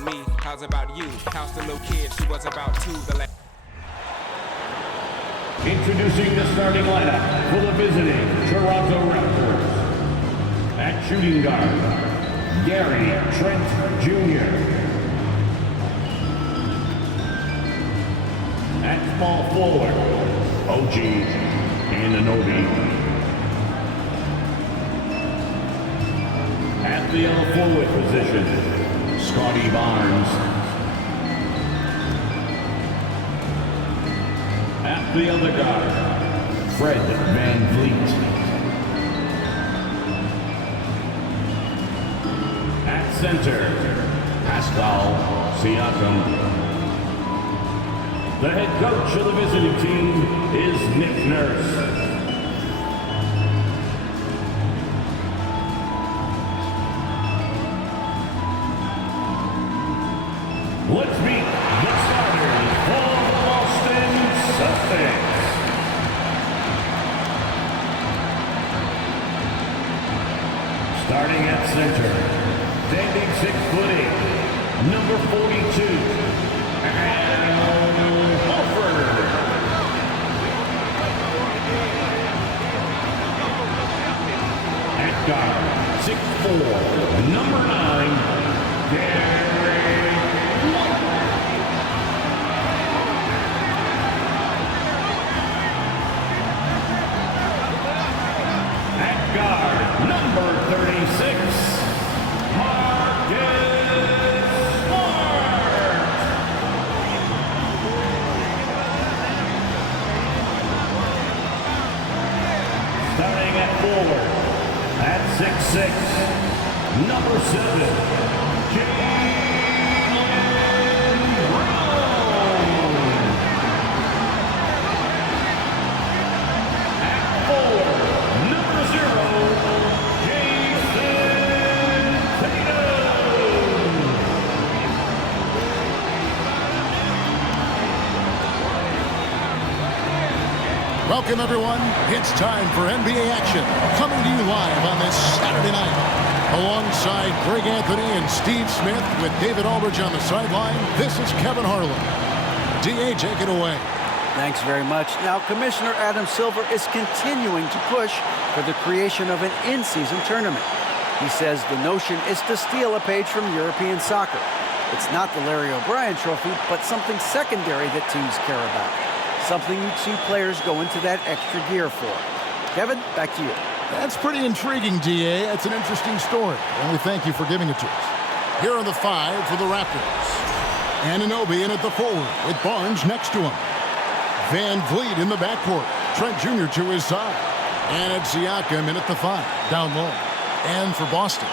about me? How's about you? How's the little kid? She was about 2. Introducing the starting lineup for the visiting Toronto Raptors. At shooting guard, Gary Trent Jr. At small forward, OG Anunoby. At the other forward position, Scotty Barnes. At the other guard, Fred Van Vliet. At center, Pascal Siakam. The head coach of the visiting team is Nick Nurse. Let's meet the starters for the Boston Celtics. Starting at center, standing 6'8", number 42, Al Horford. At guard, 6'4", number 9, Gary. At guard, number 36, Marcus Smart. Starting at forward, at 6'6", number 7, Welcome, everyone. It's time for NBA action, coming to you live on this Saturday night. Alongside Greg Anthony and Steve Smith with David Aldridge on the sideline, this is Kevin Harlan. D.A., take it away. Thanks very much. Now, Commissioner Adam Silver is continuing to push for the creation of an in-season tournament. He says the notion is to steal a page from European soccer. It's not the Larry O'Brien Trophy, but something secondary that teams care about. Something you'd see players go into that extra gear for. Kevin, back to you. That's pretty intriguing, D.A. It's an interesting story, and we thank you for giving it to us. Here are the 5 for the Raptors. Anunoby in at the forward with Barnes next to him. Van Vliet in the backcourt. Trent Jr. to his side. And it's Siakam in at the 5, down low. And for Boston,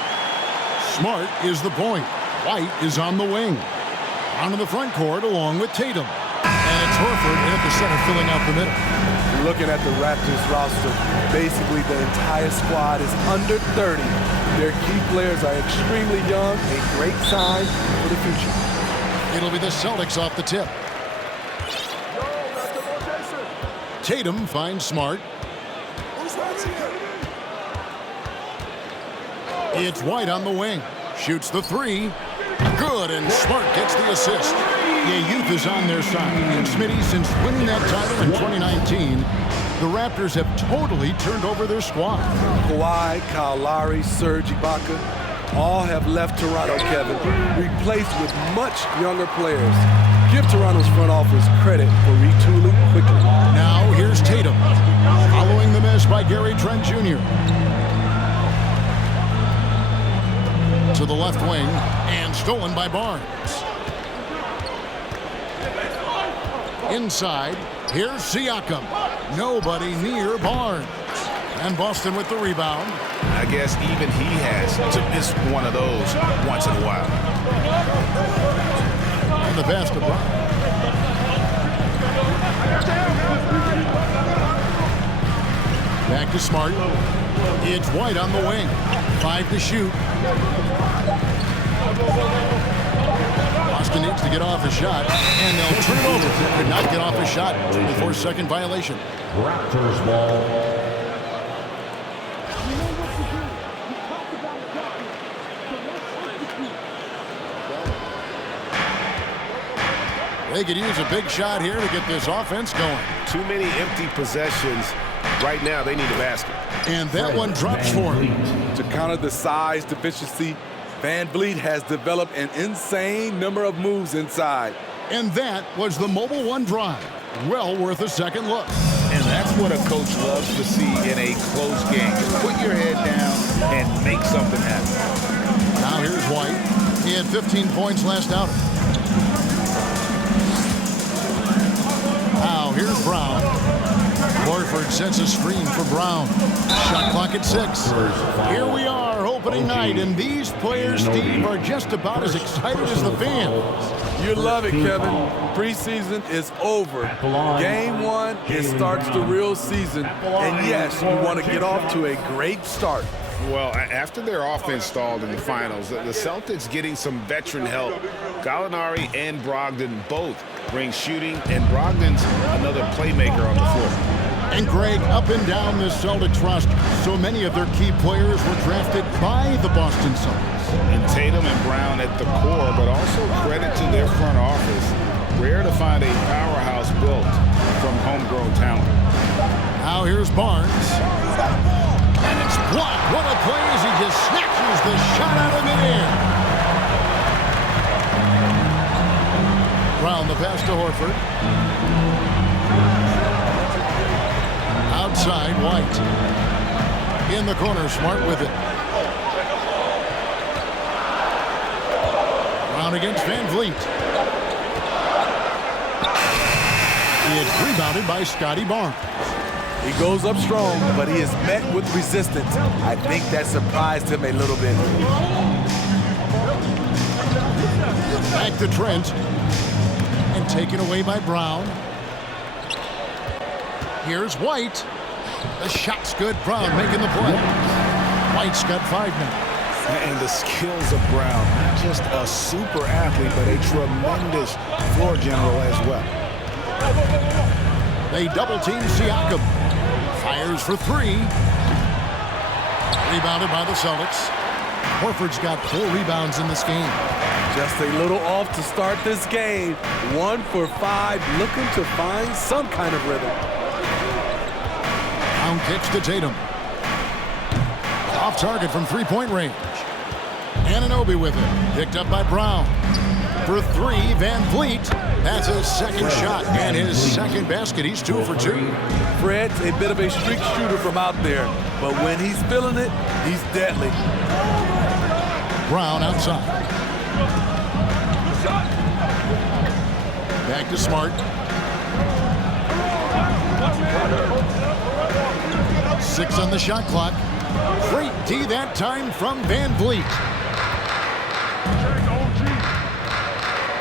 Smart is the point. White is on the wing. Onto the front court along with Tatum. And it's Horford in at the center, filling out the middle. Looking at the Raptors roster, basically the entire squad is under 30. Their key players are extremely young, a great sign for the future. It'll be the Celtics off the tip. Tatum finds Smart. It's White on the wing. Shoots the 3. Good, and Smart gets the assist. Yeah, youth is on their side. And Smitty, since winning that title in 2019, the Raptors have totally turned over their squad. Kawhi, Kyle Lowry, Serge Ibaka, all have left Toronto, Kevin, replaced with much younger players. Give Toronto's front office credit for retooling quickly. Now here's Tatum, following the miss by Gary Trent Jr. To the left wing, and stolen by Barnes. Inside, here's Siakam. Nobody near Barnes. And Boston with the rebound. I guess even he has to miss one of those once in a while. And the pass to Brown. Back to Smart. It's White on the wing. 5 to shoot. Boston needs to get off a shot, and they'll turn it over. Could not get off a shot. 24-second violation. Raptors ball. They could use a big shot here to get this offense going. Too many empty possessions. Right now, they need a basket. And that one drops for him. To counter the size deficiency, Van Vliet has developed an insane number of moves inside. And that was the Mobile One drive. Well worth a second look. And that's what a coach loves to see in a close game. Just put your head down and make something happen. Now here's White. He had 15 points last outing. Now here's Brown. Horford sets a screen for Brown. Shot clock at 6. Here we are, opening night, and these players, Steve, are just about as excited as the fans. You love it, Kevin. Preseason is over. Game 1, it starts the real season. And yes, you want to get off to a great start. Well, after their offense stalled in the finals, the Celtics getting some veteran help. Gallinari and Brogdon both bring shooting, and Brogdon's another playmaker on the floor. And Greg, up and down the Celtics roster, so many of their key players were drafted by the Boston Celtics. And Tatum and Brown at the core, but also credit to their front office. Rare to find a powerhouse built from homegrown talent. Now here's Barnes. And it's blocked. What a play as he just snatches the shot out of midair. Brown the pass to Horford. Outside, White. In the corner, Smart with it. Brown against Van Vliet. He is rebounded by Scotty Barnes. He goes up strong, but he is met with resistance. I think that surprised him a little bit. Back to Trent. And taken away by Brown. Here's White. The shot's good. Brown making the play. White's got 5 now. And the skills of Brown, not just a super athlete, but a tremendous floor general as well. They double-team Siakam. Fires for 3. Rebounded by the Celtics. Horford's got 4 rebounds in this game. Just a little off to start this game. 1 for 5, looking to find some kind of rhythm. Brown kicks to Tatum. Off target from 3-point range. Anunoby with it. Picked up by Brown. For 3, Van Vliet. That's his second shot and his second basket. He's 2 for 2. Fred's a bit of a streak shooter from out there, but when he's feeling it, he's deadly. Brown outside. Back to Smart. 6 on the shot clock. Great D that time from Van Vliet.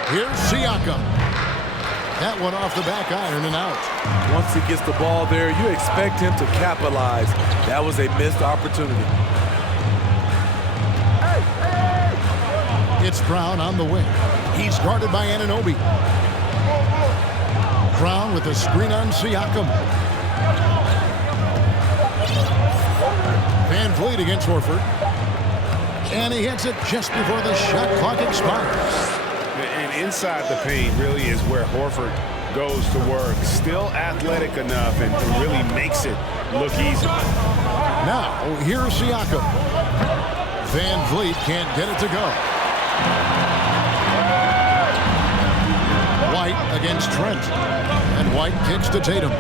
Here's Siakam. That one off the back iron and out. Once he gets the ball there, you expect him to capitalize. That was a missed opportunity. It's Brown on the wing. He's guarded by Anunoby. Brown with a screen on Siakam. Van Vliet against Horford. And he hits it just before the shot clock expires. And inside the paint really is where Horford goes to work. Still athletic enough and really makes it look easy. Now, here's Siakam. Van Vliet can't get it to go. White against Trent. And White kicks to Tatum.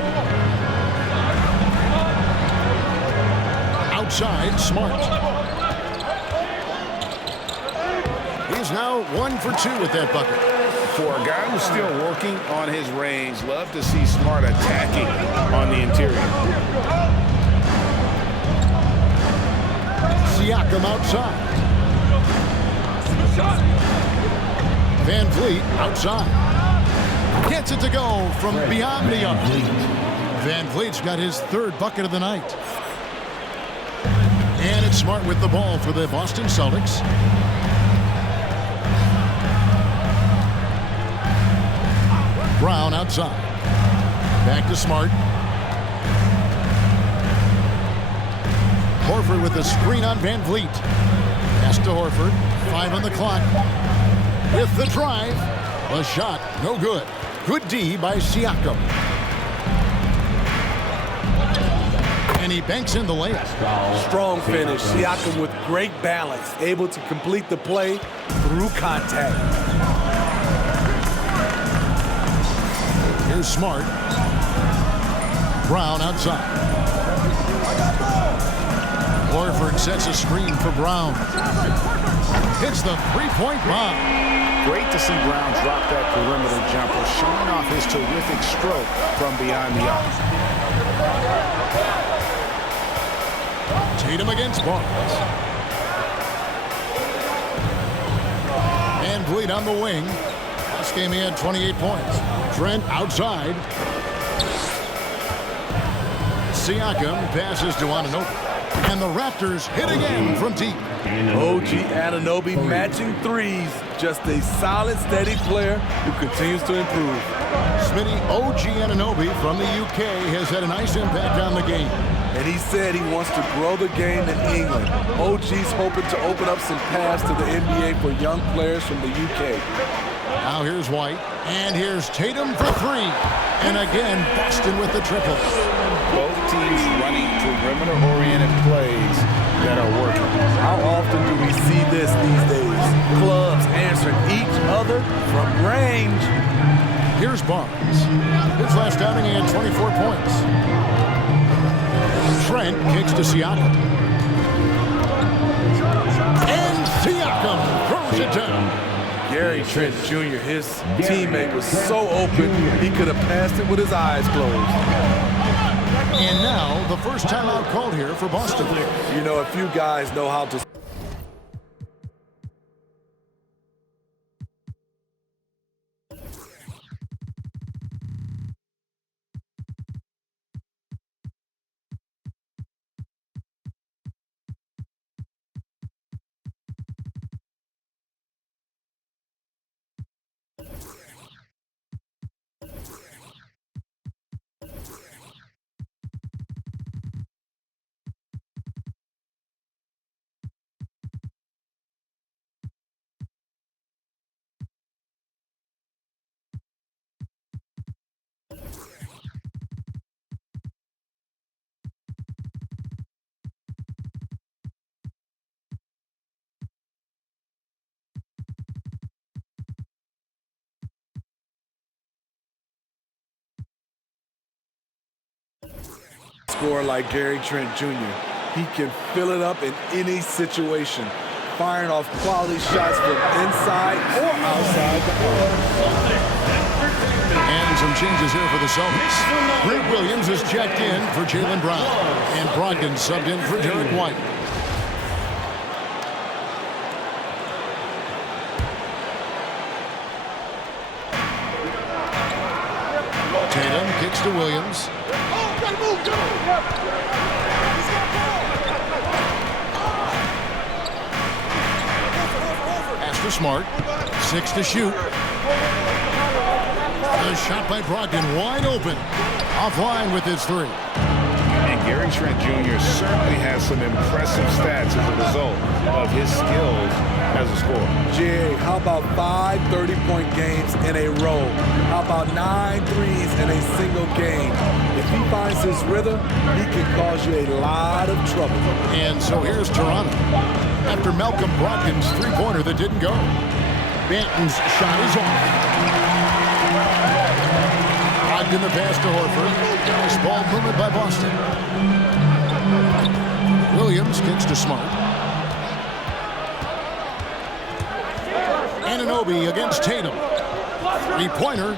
Outside, Smart. He's now 1 for 2 with that bucket. For a guy who's still working on his range, love to see Smart attacking on the interior. Siakam outside. Van Vliet outside. Gets it to go from beyond the arc. Van Vliet's got his 3rd bucket of the night. And it's Smart with the ball for the Boston Celtics. Brown outside. Back to Smart. Horford with a screen on Van Vliet. Pass to Horford. 5 on the clock. With the drive. The shot, no good. Good D by Siakam. And he banks in the layup. Strong finish. Siakam with great balance, able to complete the play through contact. Here's Smart. Brown outside. Horford sets a screen for Brown. Hits the three-point bomb. Great to see Brown drop that perimeter jumper, showing off his terrific stroke from beyond the arc. Tatum against Barnes. Van Vliet on the wing. This game he had 28 points. Trent outside. Siakam passes to Anunoby. And the Raptors hit again from deep. OG Anunoby matching threes. Just a solid, steady player who continues to improve. Smitty, OG Anunoby from the UK has had a nice impact on the game. And he said he wants to grow the game in England. OG's hoping to open up some paths to the NBA for young players from the UK. Now here's White. And here's Tatum for three. And again, Boston with the triple. Both teams running perimeter-oriented plays that are working. How often do we see this these days? Clubs answering each other from range. Here's Barnes. His last outing, he had 24 points. Trent kicks to Siakam. And Siakam throws it down. Gary Trent Jr., his teammate, was so open, he could have passed it with his eyes closed. And now, the first timeout called here for Boston. You know, a few guys know how to... Score like Gary Trent Jr. He can fill it up in any situation, firing off quality shots from inside or outside the arc. And some changes here for the Celtics. Greg Williams is checked in for Jaylen Brown. And Brogdon subbed in for Derek White. Tatum kicks to Williams. Pass to Smart. 6 to shoot. A shot by Brogdon, wide open. Offline with his three. And Gary Trent Jr. certainly has some impressive stats as a result of his skills as a scorer. Jerry, how about 5 30-point games in a row? How about 9 threes in a single game? If he finds his rhythm, he can cause you a lot of trouble. And so here's Toronto. After Malcolm Brogdon's three-pointer that didn't go. Banton's shot is off. Brogdon the pass to Horford. Nice ball movement by Boston. Williams kicks to Smart. Anunoby against Tatum. Three-pointer.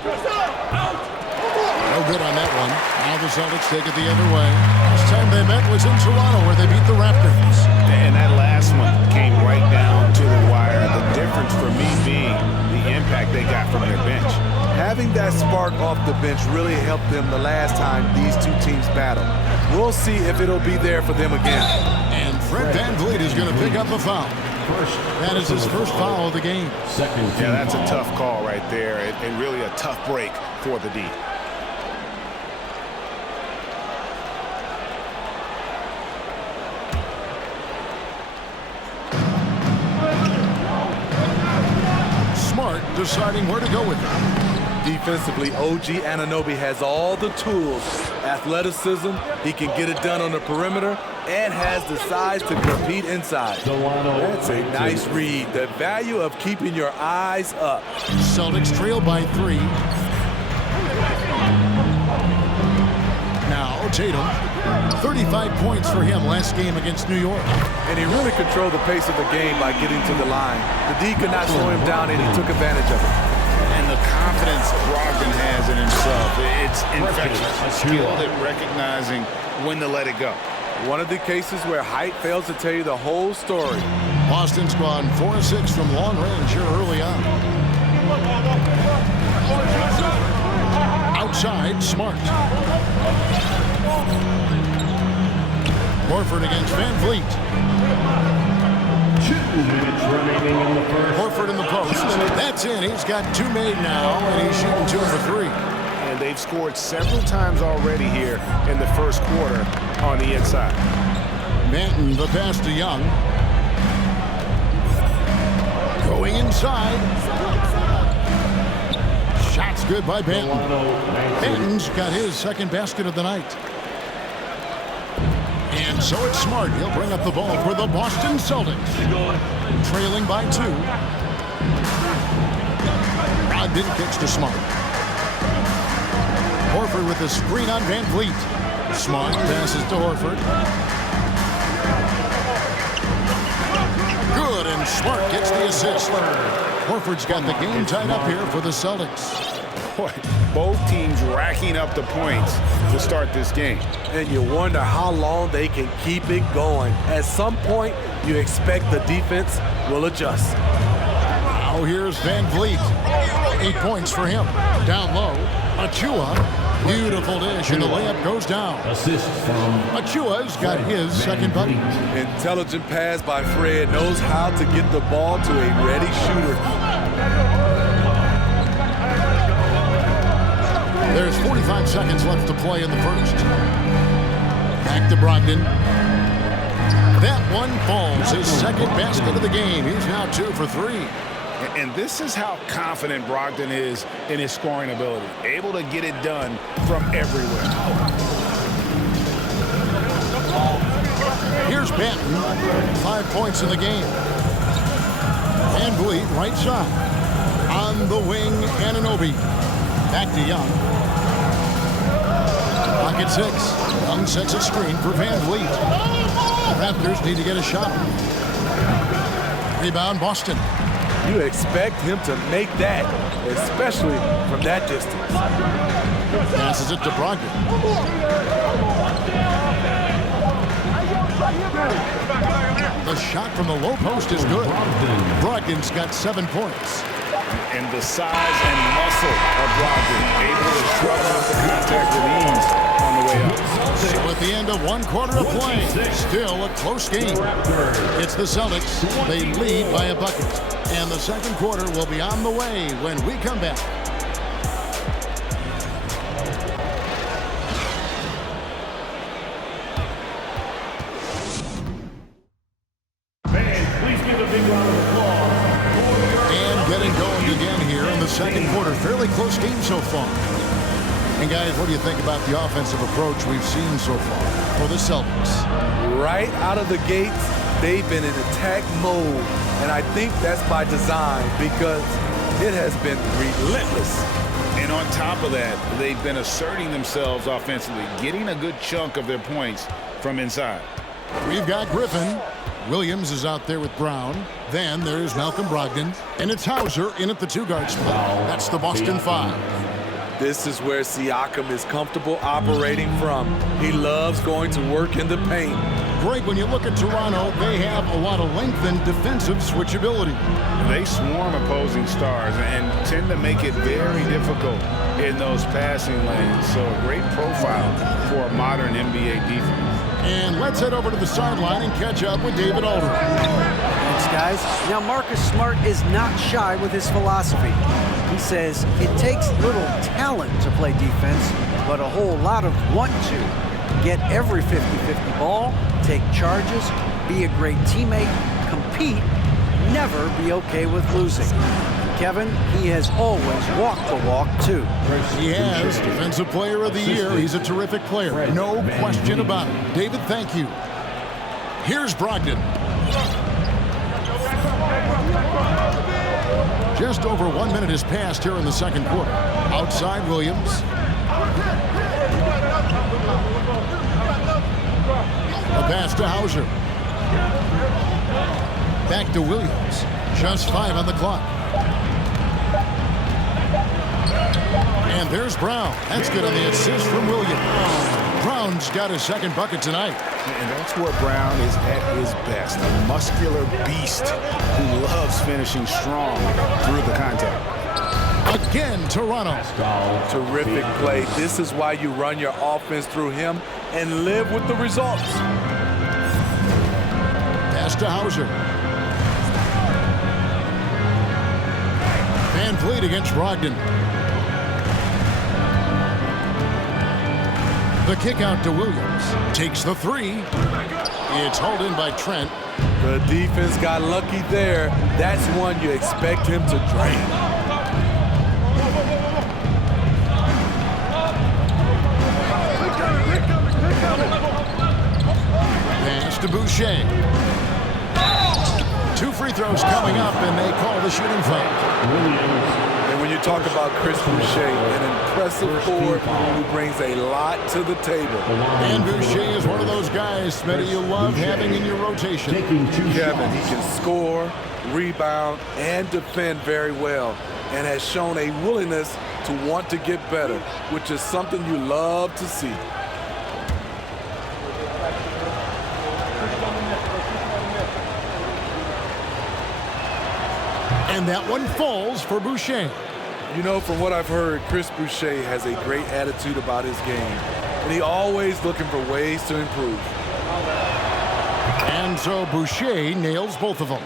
No good on that one. Now the Celtics take it the other way. Last time they met was in Toronto where they beat the Raptors. And that last one came right down to the wire. The difference for me being the impact they got from their bench. Having that spark off the bench really helped them the last time these two teams battled. We'll see if it'll be there for them again. And Fred VanVleet is going to pick up a foul. That is his first foul of the game. Yeah, that's a tough call right there, and really a tough break for the D. Smart deciding where to go with it. Defensively, OG Anunoby has all the tools. Athleticism, he can get it done on the perimeter, and has the size to compete inside. That's a nice read. The value of keeping your eyes up. Celtics trail by 3. Now Tatum, 35 points for him last game against New York. And he really controlled the pace of the game by getting to the line. The D could not slow him down, and he took advantage of it. And the confidence Brogdon has in himself, it's infectious. Skilled at recognizing when to let it go. One of the cases where height fails to tell you the whole story. Boston's gone 4-6 from long range here early on. Outside, Smart. Horford against Van Vliet. 2 minutes remaining in the first. Horford in the post. That's in. He's got 2 made now, and he's shooting 2 for 3. And they've scored several times already here in the first quarter on the inside. Manton, the pass to Young. Going inside. Shots good by Banton. Banton's got his second basket of the night. And so it's Smart. He'll bring up the ball for the Boston Celtics. Trailing by 2. Brogdon kicks to Smart. Horford with the screen on Van Vliet. Smart passes to Horford. Good, and Smart gets the assist. Horford's got the game tied up here for the Celtics. Boy, both teams racking up the points to start this game. And you wonder how long they can keep it going. At some point, you expect the defense will adjust. Now here's Van Vliet. 8 points for him. Down low, Achua. Beautiful dish, and the layup goes down. Assist from Achua's got his second bucket. Intelligent pass by Fred, knows how to get the ball to a ready shooter. There's 45 seconds left to play in the first. Back to Brogdon. That one falls. His second basket of the game. He's now 2 for 3. And this is how confident Brogdon is in his scoring ability. Able to get it done from everywhere. Here's Banton. 5 points in the game. Van Vliet, right side. On the wing, Anunoby. Back to Young. Pocket 6. Young sets a screen for Van Vliet. The Raptors need to get a shot. Rebound, Boston. You expect him to make that, especially from that distance. Passes it to Brogdon. The shot from the low post is good. Brogdon's got 7 points. And the size and muscle of Brogdon, able to shrug off the contact with ease on the way up. So at the end of 1 quarter of play, still a close game. It's the Celtics. They lead by a bucket. And the second quarter will be on the way when we come back. Please give a big round of applause. And getting going again here in the second quarter. Fairly close game so far. And guys, what do you think about the offensive approach we've seen so far for the Celtics? Right out of the gates, they've been in attack mode. And I think that's by design because it has been relentless. And on top of that, they've been asserting themselves offensively, getting a good chunk of their points from inside. We've got Griffin. Williams is out there with Brown. Then there's Malcolm Brogdon. And it's Hauser in at the 2-guard spot. That's the Boston 5. This is where Siakam is comfortable operating from. He loves going to work in the paint. Greg, when you look at Toronto, they have a lot of length and defensive switchability. They swarm opposing stars and tend to make it very difficult in those passing lanes. So a great profile for a modern NBA defense. And let's head over to the sideline and catch up with David Aldridge. Thanks, guys. Now, Marcus Smart is not shy with his philosophy. He says it takes little talent to play defense, but a whole lot of want to. Get every 50-50 ball, take charges, be a great teammate, compete, never be okay with losing. Kevin, he has always walked the walk, too. He has Defensive Player of the Year. He's a terrific player. No question about it. David, thank you. Here's Brogdon. Just over 1 minute has passed here in the second quarter. Outside Williams. A pass to Hauser. Back to Williams. Just 5 on the clock. And there's Brown. That's good on the assist from Williams. Brown's got his second bucket tonight. And that's where Brown is at his best. A muscular beast who loves finishing strong through the contact. Again, Toronto. Terrific play. This is why you run your offense through him and live with the results. Pass to Hauser. Van Vliet against Brogdon. The kick out to Williams. Takes the three. It's hauled in by Trent. The defense got lucky there. That's one you expect him to drain. Pass to Boucher. 2 free throws coming up, and they call the shooting foul. And when you talk about Chris Boucher, an impressive forward who brings a lot to the table. And Boucher is one of those guys, Smitty, you love having in your rotation. Kevin, he can score, rebound, and defend very well, and has shown a willingness to want to get better, which is something you love to see. And that one falls for Boucher. You know, from what I've heard, Chris Boucher has a great attitude about his game, and he's always looking for ways to improve. And so Boucher nails both of them.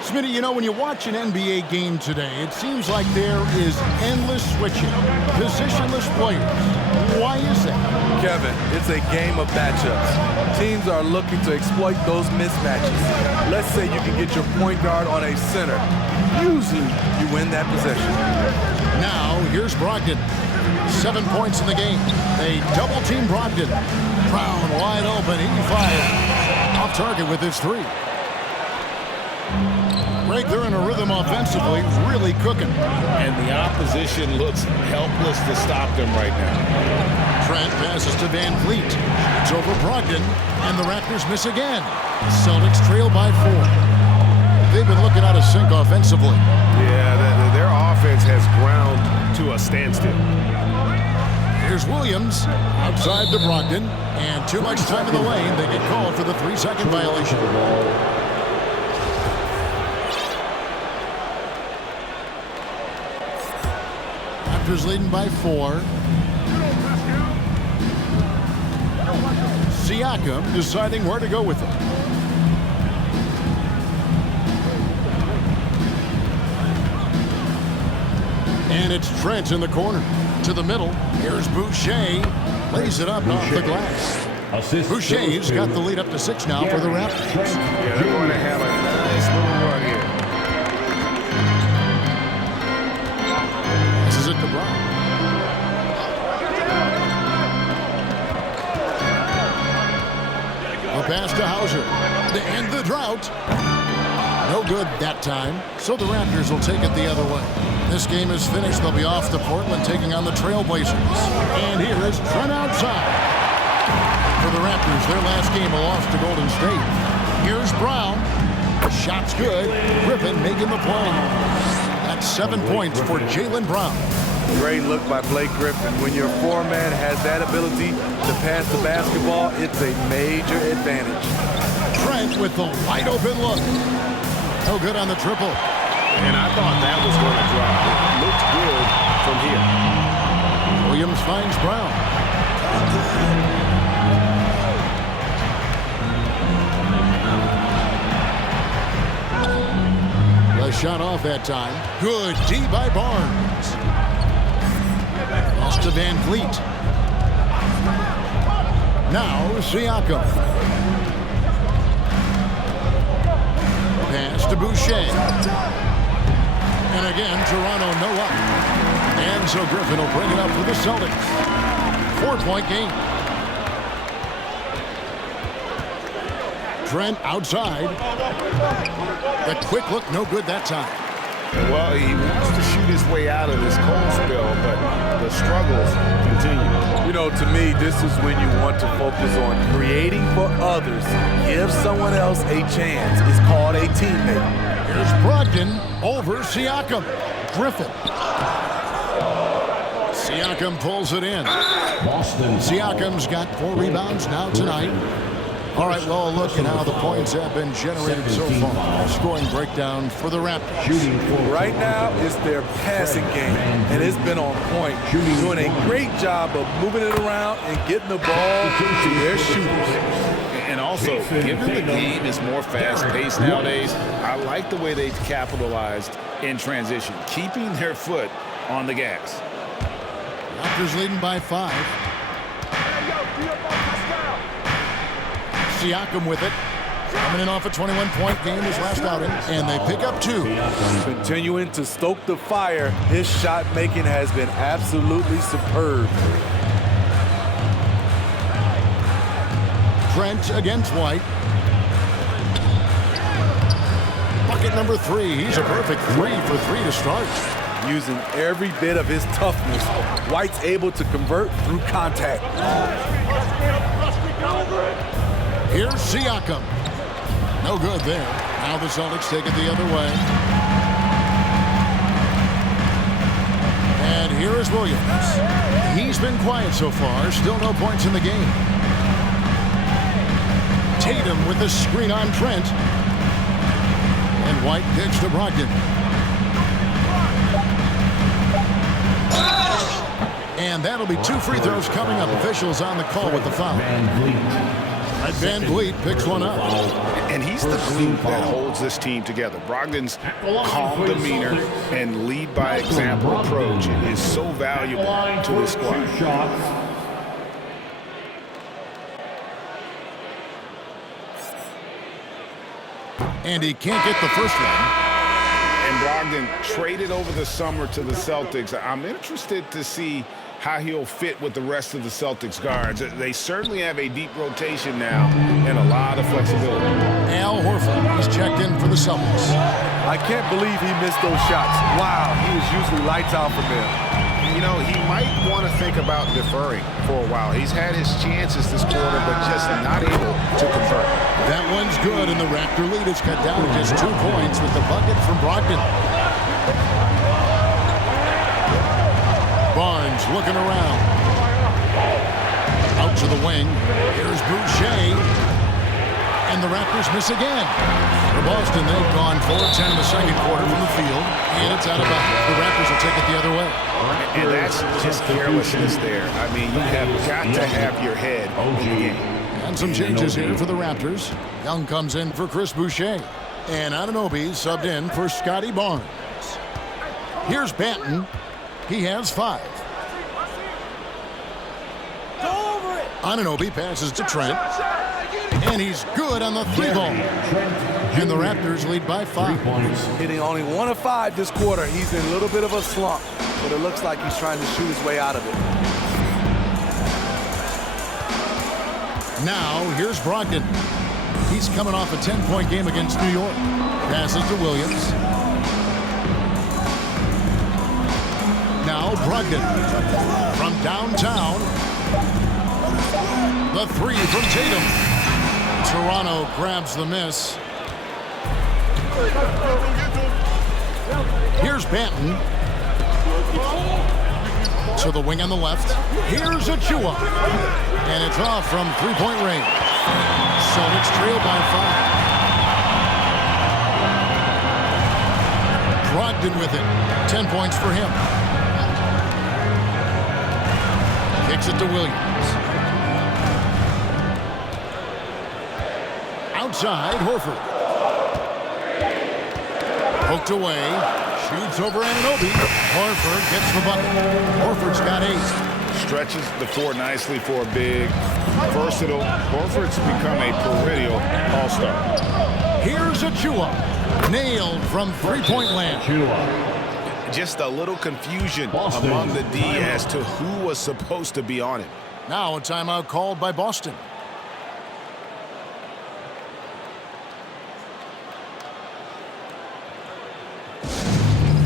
Smitty, you know, when you watch an NBA game today, it seems like there is endless switching, positionless players. Why is that? Kevin, it's a game of matchups. Teams are looking to exploit those mismatches. Let's say you can get your point guard on a center. Usually, you win that possession. Now, here's Brogdon. 7 points in the game. They double-team Brogdon. Brown wide open. He fires. Off target with his three. Right there in a rhythm offensively, really cooking. And the opposition looks helpless to stop them right now. Trent passes to Van Vliet. It's over Brogdon, and the Raptors miss again. Celtics trail by 4. They've been looking out of sync offensively. Yeah, their offense has ground to a standstill. Here's Williams outside to Brogdon, and too much time in the lane. They get called for the 3-second violation. Raptors leading by 4. Siakam deciding where to go with it. And it's Trent in the corner. To the middle. Here's Boucher. Lays it up off the glass. Boucher's got the lead up to 6 now for the Raptors. Yeah, they're going to have a nice little run here. This is it to Brown. A pass to Hauser to end the drought. No good that time, so the Raptors will take it the other way. This game is finished. They'll be off to Portland taking on the Trailblazers. And here is Trent outside. For the Raptors, their last game a loss to Golden State. Here's Brown. The shot's good. Griffin making the play. That's 7 points for Jaylen Brown. Great look by Blake Griffin. When your foreman has that ability to pass the basketball, it's a major advantage. Trent with the wide open look. No good on the triple. And I thought that was going to drop. It looked good from here. Williams finds Brown. The shot off that time. Good D by Barnes. Lost to Van Vliet. Now Siakam. Pass to Boucher. And again, Toronto no up. And so Griffin will bring it up for the Celtics. 4-point game. Trent outside. The quick look, no good that time. Well, he wants to shoot his way out of this cold spell, but the struggles continue. You know, to me, this is when you want to focus on creating for others. Give someone else a chance. It's called a teammate. Here's Brogdon over Siakam. Griffin. Siakam pulls it in. Boston. Siakam's got 4 rebounds now tonight. All right, well, look at how the points have been generated so far. Scoring breakdown for the Raptors. Right now, it's their passing game, and it's been on point. Doing a great job of moving it around and getting the ball to their shooters. And also, given the game is more fast-paced nowadays, I like the way they've capitalized in transition, keeping their foot on the gas. Raptors leading by 5. Siakam with it. Coming in off a 21-point game his last outing, and they pick up 2. Continuing to stoke the fire, his shot making has been absolutely superb. Trent against White. Bucket number 3. He's a perfect 3 for 3 to start. Using every bit of his toughness, White's able to convert through contact. Here's Siakam. No good there. Now the Celtics take it the other way. And here is Williams. He's been quiet so far. Still no points in the game. Tatum with the screen on Trent. And White kicks to Brogdon. And that'll be 2 free throws coming up. Officials on the call with the foul. Van Vliet picks one up. And he's the glue that holds this team together. Brogdon's calm demeanor and lead by example approach is so valuable to this squad. And he can't get the first one. And Brogdon traded over the summer to the Celtics. I'm interested to see how he'll fit with the rest of the Celtics guards. They certainly have a deep rotation now and a lot of flexibility. Al Horford, he's checked in for the Celtics. I can't believe he missed those shots. Wow, he is usually lights out from there. You know, he might want to think about deferring for a while. He's had his chances this quarter, but just not able to convert. That one's good, and the Raptor lead is cut down to just 2 points with the bucket from Brogdon. Barnes looking around. Out to the wing. Here's Boucher. And the Raptors miss again. For Boston, they've gone 4-10 in the second quarter from the field. And it's out of bounds. The Raptors will take it the other way. And that's just carelessness there. I mean, you have got to have your head in the game. And some changes here for the Raptors. Young comes in for Chris Boucher. And Anunoby subbed in for Scotty Barnes. Here's Banton. He has 5. Anunoby passes to Trent. And he's good on the 3-ball. And the Raptors lead by 5. Hitting only 1 of 5 this quarter. He's in a little bit of a slump, but it looks like he's trying to shoot his way out of it. Now, here's Brogdon. He's coming off a 10-point game against New York. Passes to Williams. Now Brogdon from downtown. The 3 from Tatum. Toronto grabs the miss. Here's Banton. To the wing on the left. Here's Achua. And it's off from 3-point range. Celtics trail by 5. Brogdon with it. 10 points for him. Kicks it to Williams. Outside, Horford. Poked away. Shoots over Anunoby. Horford gets the bucket. Horford's got 8. Stretches the floor nicely for a big, versatile. Horford's become a perennial all-star. Here's Achua. Nailed from 3-point land. just a little confusion among the D as to who was supposed to be on it. Now a timeout called by Boston.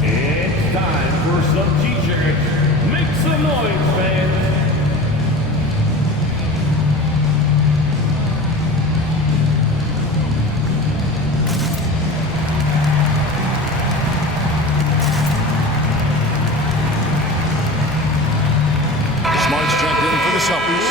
It's time for some t-shirts. Make some noise, fans. Smart's checked in for the Celtics.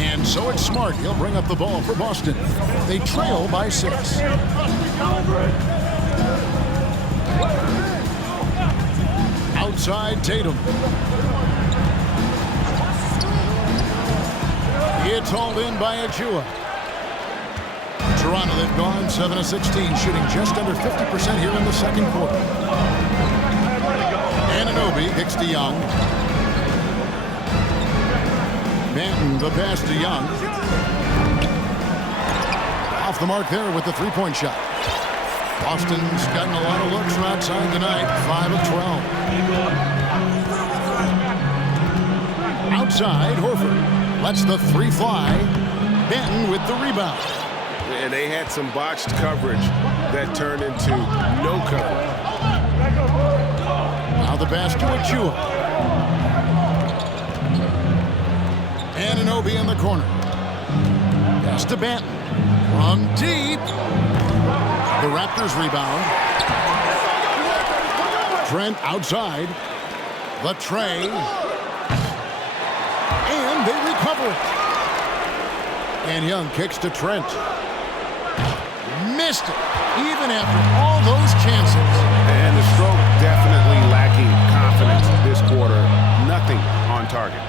And so it's Smart. He'll bring up the ball for Boston. They trail by 6. Outside Tatum. It's hauled in by Achua. Toronto, they've gone 7 of 16, shooting just under 50% here in the second quarter. Anunoby kicks to Young. Banton, the pass to Young. Off the mark there with the three-point shot. Boston's gotten a lot of looks from outside tonight, 5 of 12. Outside, Horford lets the three fly. Banton with the rebound. And they had some botched coverage that turned into no coverage. Now the pass to Achua. Anunoby in the corner. Pass to Banton. From deep. The Raptors rebound. Trent outside. The tray. And they recover it. And Young kicks to Trent. Missed it, even after all those chances. And the stroke definitely lacking confidence this quarter. Nothing on target.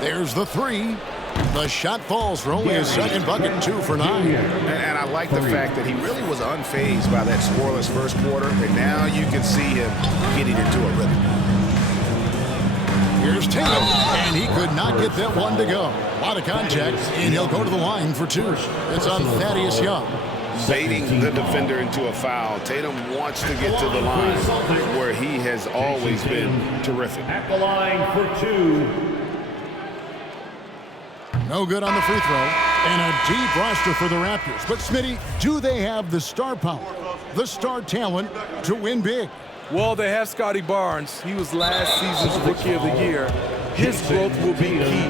There's the three. The shot falls for only his second bucket, 2 for 9. And I like the fact that he really was unfazed by that scoreless first quarter, and now you can see him getting into a rhythm. Here's Tatum, and he could not get that one to go. A lot of contact, and he'll go to the line for 2. It's on Thaddeus Young. Baiting the defender into a foul. Tatum wants to get to the line where he has always been terrific. At the line for 2. No good on the free throw. And a deep roster for the Raptors. But, Smitty, do they have the star power, the star talent to win big? Well, they have Scotty Barnes. He was last season's Rookie of the Year. His growth will be key.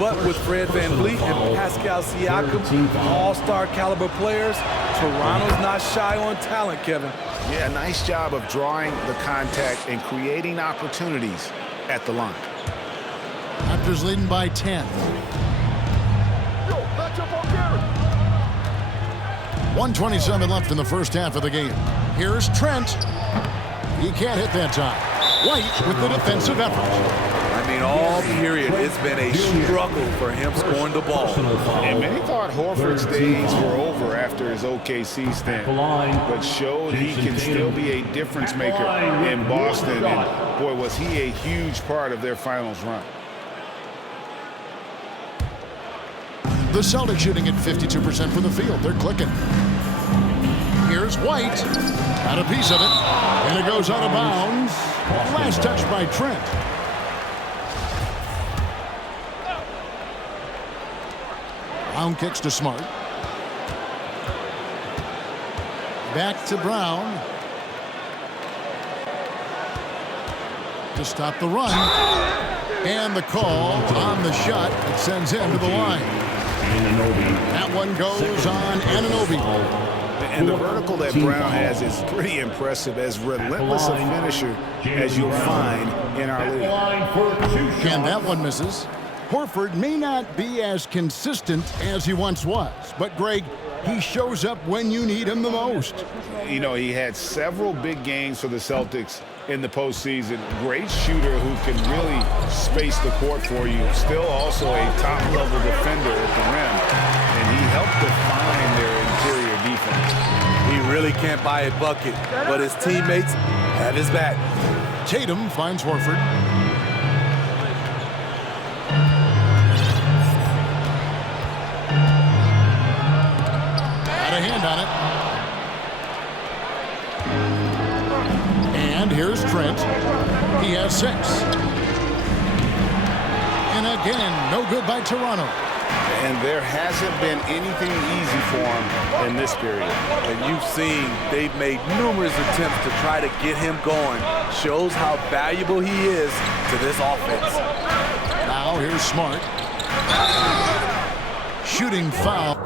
But with Fred VanVleet and Pascal Siakam, all-star caliber players, Toronto's not shy on talent, Kevin. Yeah, nice job of drawing the contact and creating opportunities at the line. Raptors leading by 10. 1:27 left in the first half of the game. Here's Trent. He can't hit that time. White with the defensive effort. I mean, all period, it's been a struggle for him scoring the ball. And many thought Horford's days were over after his OKC stint, but showed he can still be a difference maker in Boston. And boy, was he a huge part of their finals run. The Celtics shooting at 52% from the field. They're clicking. Here's White. Got a piece of it. And it goes out of bounds. Last touch by Trent. Brown kicks to Smart. Back to Brown. To stop the run. And the call on the shot that sends him to the line. That one goes on Anunoby. And the vertical that Brown has is pretty impressive, as relentless a finisher as you'll find in our league. And that one misses. Horford may not be as consistent as he once was, but Greg, he shows up when you need him the most. You know, he had several big games for the Celtics in the postseason. Great shooter who can really space the court for you. Still also a top-level defender at the rim, and he helped define their interior defense. He really can't buy a bucket, but his teammates have his back. Tatum finds Horford. Got a hand on it. And here's Trent. He has 6. And again, no good by Toronto. And there hasn't been anything easy for him in this period. And you've seen they've made numerous attempts to try to get him going. Shows how valuable he is to this offense. Now here's Smart. Shooting foul.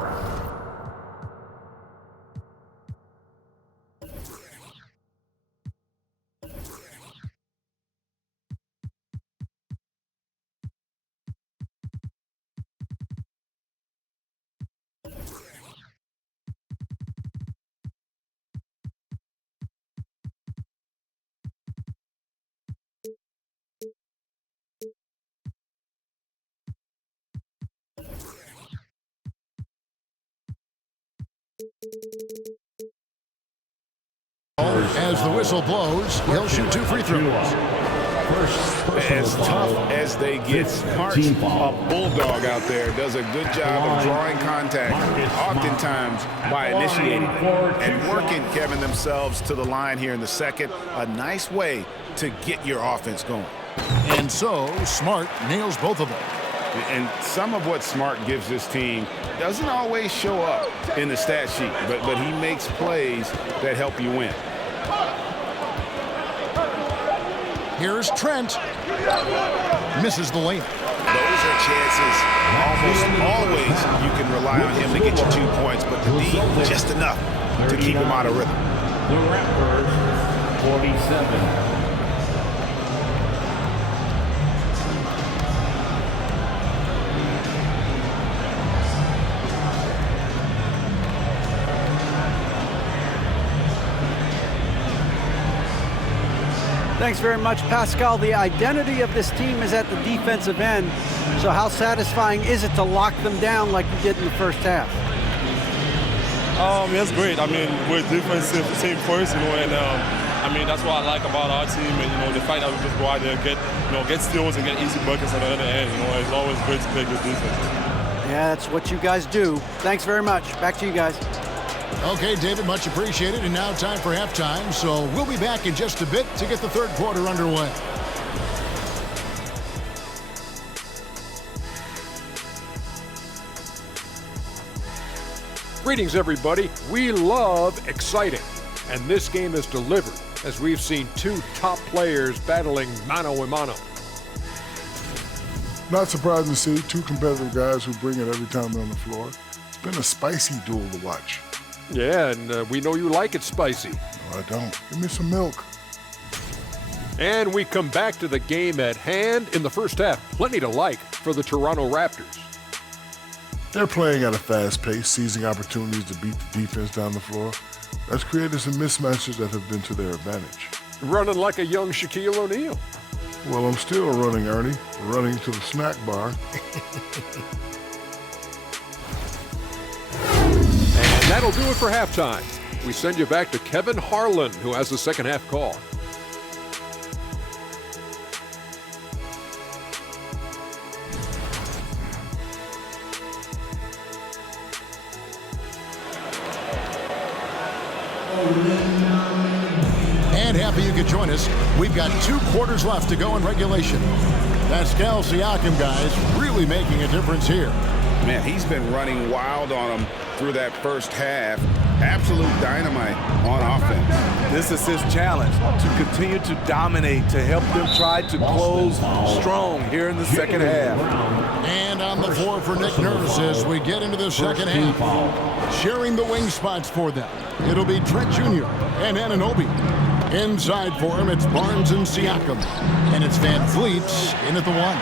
As the whistle blows, he'll shoot 2 free throws. As tough as they get, Smart, a bulldog out there, does a good job of drawing contact, oftentimes by initiating and working, Kevin, themselves to the line here in the second. A nice way to get your offense going. And so, Smart nails both of them. And some of what Smart gives this team doesn't always show up in the stat sheet, but he makes plays that help you win. Here's Trent. Misses the layup. Those are chances. Almost always you can rely on him to get you 2 points, but the D, just enough to keep him out of rhythm. The Raptors, 47. Thanks very much, Pascal. The identity of this team is at the defensive end. So how satisfying is it to lock them down like you did in the first half? It's great. I mean, we're a defensive team first, and I mean, that's what I like about our team, and the fact that we just go out there and get steals and get easy buckets at the other end. It's always great to play good defense. Yeah, that's what you guys do. Thanks very much. Back to you guys. Okay, David, much appreciated. And now time for halftime. So we'll be back in just a bit to get the third quarter underway. Greetings, everybody. We love exciting, and this game is delivered as we've seen 2 top players battling mano-a-mano. Not surprising to see 2 competitive guys who bring it every time they're on the floor. It's been a spicy duel to watch. Yeah, and we know you like it spicy. No, I don't. Give me some milk. And we come back to the game at hand in the first half. Plenty to like for the Toronto Raptors. They're playing at a fast pace, seizing opportunities to beat the defense down the floor. That's created some mismatches that have been to their advantage. Running like a young Shaquille O'Neal. Well, I'm still running, Ernie. Running to the snack bar. And that'll do it for halftime. We send you back to Kevin Harlan, who has the second half call. And happy you could join us. We've got 2 quarters left to go in regulation. Pascal Siakam, guys, really making a difference here. Man, he's been running wild on them through that first half. Absolute dynamite on offense. This is his challenge, to continue to dominate, to help them try to close strong here in the second half. And on the floor for Nick Nurse as we get into the second half. Sharing the wing spots for them, it'll be Trent Jr. and Anunoby. Inside for him, it's Barnes and Siakam. And it's Van Vliet in at the 1.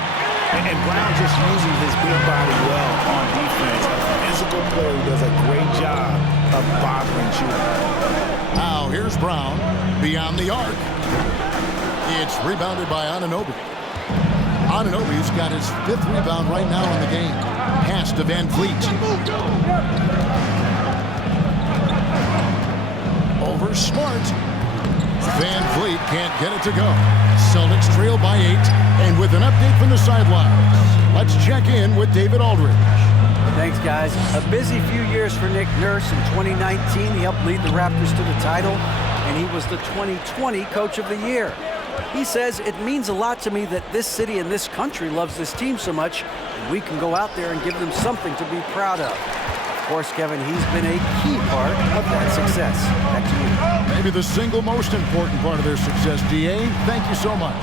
And Brown just using his big body well on defense. A physical player who does a great job of bothering shooting. Now here's Brown beyond the arc. It's rebounded by Anunoby. Anunoby's got his 5th rebound right now in the game. Pass to Van Vliet. Over Smart. Van Vliet can't get it to go. Celtics trail by 8, and with an update from the sidelines, let's check in with David Aldridge. Thanks, guys. A busy few years for Nick Nurse. In 2019, he helped lead the Raptors to the title, and he was the 2020 Coach of the Year. He says, it means a lot to me that this city and this country loves this team so much, and we can go out there and give them something to be proud of. Of course, Kevin, he's been a key part of that success. Back to you. Maybe the single most important part of their success, D.A. Thank you so much.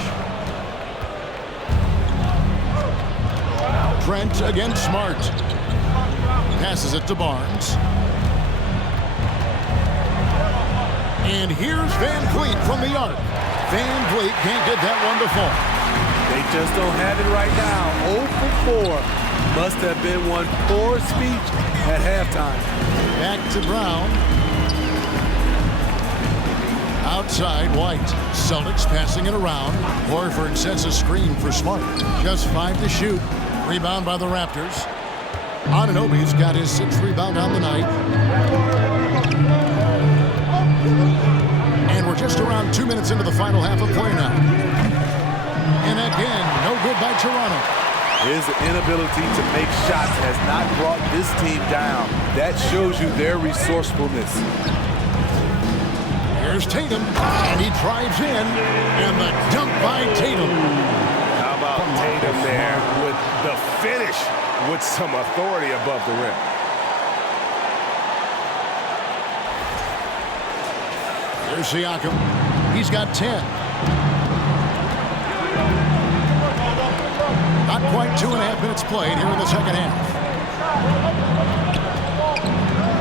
Trent against Smart. Passes it to Barnes. And here's Van Vliet from the arc. Van Vliet can't get that one to fall. They just don't have it right now. 0 for 4. Must have been one poor speech at halftime. Back to Brown. Outside White. Celtics passing it around. Horford sets a screen for Smart. Just 5 to shoot. Rebound by the Raptors. Anunoby's got his 6th rebound on the night. And we're just around 2 minutes into the final half of play now. And again, no good by Toronto. His inability to make shots has not brought this team down. That shows you their resourcefulness. Here's Tatum, and he drives in, and the dunk by Tatum. How about Tatum there with the finish with some authority above the rim. There's Siakam. He's got 10. Not quite 2.5 minutes played here in the second half.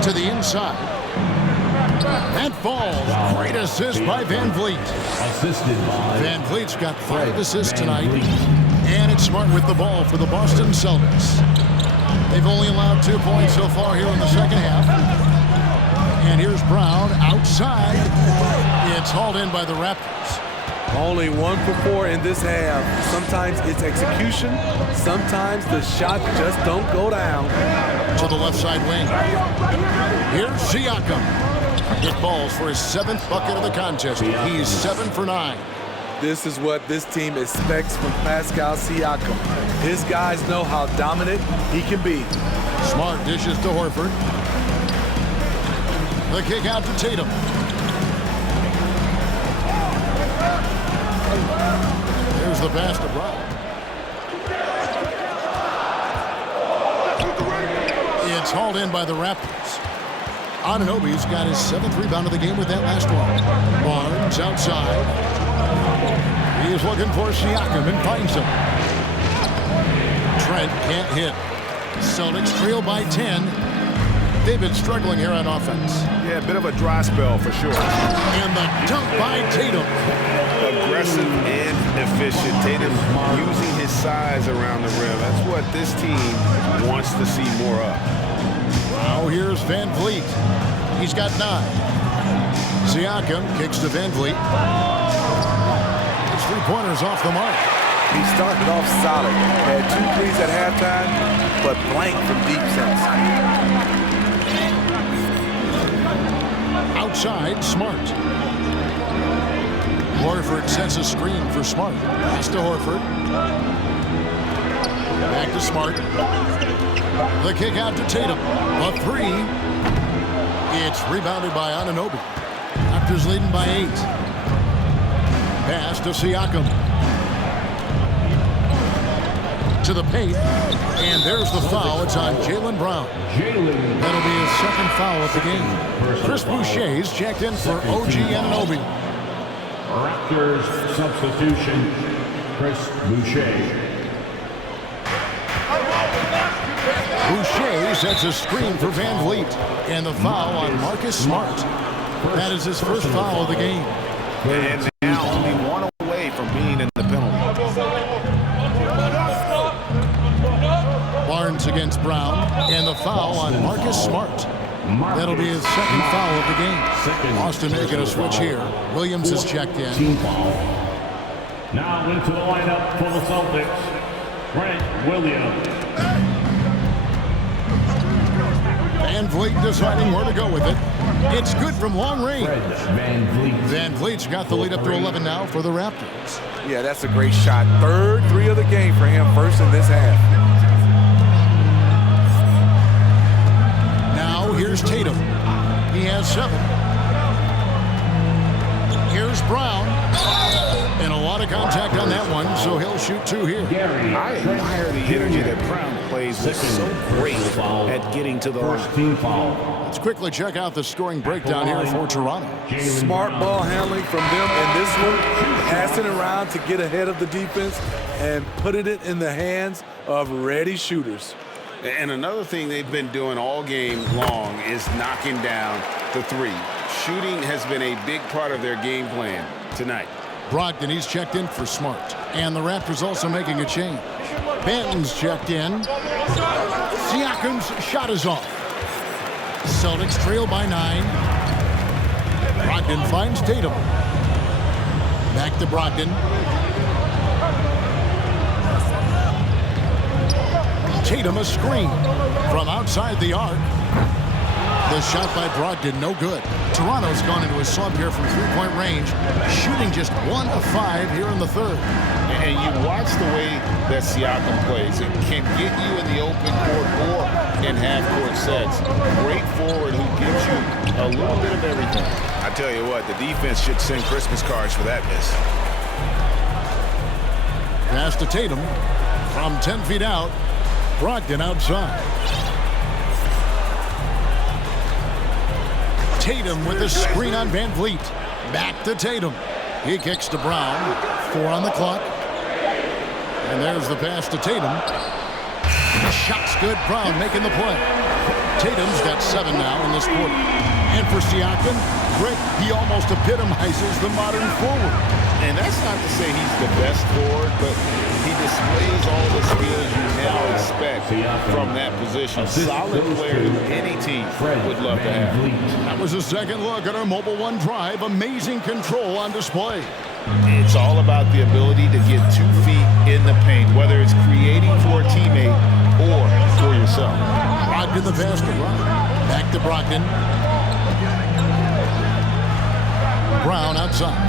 To the inside. That falls. Great assist by Van Vliet. Assisted by Van Vliet's got 5 assists tonight. And it's Smart with the ball for the Boston Celtics. They've only allowed 2 points so far here in the second half. And here's Brown outside. It's hauled in by the Raptors. Only 1 for 4 in this half. Sometimes it's execution. Sometimes the shots just don't go down. To the left side wing. Here's Siakam. It falls for his 7th bucket of the contest. He's 7 for 9. This is what this team expects from Pascal Siakam. His guys know how dominant he can be. Smart dishes to Horford. The kick out to Tatum. There's the pass to Brown. It's hauled in by the Raptors. Anunoby's got his 7th rebound of the game with that last one. Barnes outside. He is looking for Siakam and finds him. Trent can't hit. Celtics trail by 10. They've been struggling here on offense. Yeah, a bit of a dry spell for sure. And the dunk by Tatum. Aggressive and efficient. Tatum using his size around the rim. That's what this team wants to see more of. Now here's Van Vliet. He's got 9. Siakam kicks to Van Vliet. His 3-pointers off the mark. He started off solid. Had 2 threes at halftime, but blank from deep since. Outside, Smart. Horford sets a screen for Smart. Pass to Horford. Back to Smart. The kick out to Tatum. A 3. It's rebounded by Anunoby. Raptors leading by 8. Pass to Siakam. To the paint. And there's the foul. It's on Jaylen Brown. That'll be his 2nd foul of the game. Chris Boucher's checked in for OG Anunoby. Raptors substitution, Chris Boucher. Boucher sets a screen for Van Vliet. And the foul on Marcus Smart. That is his 1st foul of the game. And now only 1 away from being in the penalty. against Brown, and the foul on Marcus Smart. That'll be his second foul of the game. Austin making a switch here. Williams has checked in. Team foul. Now into the lineup for the Celtics, Grant Williams. Van Vliet deciding where to go with it. It's good from long range. Van Vliet's got the lead up to 11 now for the Raptors. Yeah, that's a great shot. Third three of the game for him, first in this half. Now here's Tatum. He has 7. Here's Brown. And a lot of contact on that one, so he'll shoot 2 here. I admire the energy that Brown plays with. So great at getting to the line. Let's quickly check out the scoring breakdown here for Toronto. Smart ball handling from them in this one, passing around to get ahead of the defense and putting it in the hands of ready shooters. And another thing they've been doing all game long is knocking down the 3. Shooting has been a big part of their game plan tonight. Brogdon, he's checked in for Smart. And the Raptors also making a change. Banton's checked in. Siakam's shot is off. Celtics trail by 9. Brogdon finds Tatum. Back to Brogdon. Tatum a screen from outside the arc. The shot by Brogdon, no good. Toronto's gone into a slump here from 3-point range, shooting just 1 of 5 here in the third. And you watch the way that Siakam plays. It can get you in the open court or in half-court sets. Great forward who gives you a little bit of everything. I tell you what, the defense should send Christmas cards for that miss. Pass to Tatum from 10 feet out. Brogdon outside. Tatum with a screen on Van Vliet. Back to Tatum. He kicks to Brown. 4 on the clock. And there's the pass to Tatum. The shot's good. Brown making the play. Tatum's got 7 now in this quarter. And for Siakam, Greg, he almost epitomizes the modern forward. And that's not to say he's the best forward, but he displays all the skills you now expect from that position. Solid player who any team would love to have. That was a second look at our Mobile One drive. Amazing control on display. It's all about the ability to get 2 feet in the paint, whether it's creating for a teammate or for yourself. Brogdon the pass to Brown. Back to Brogdon. Brown outside.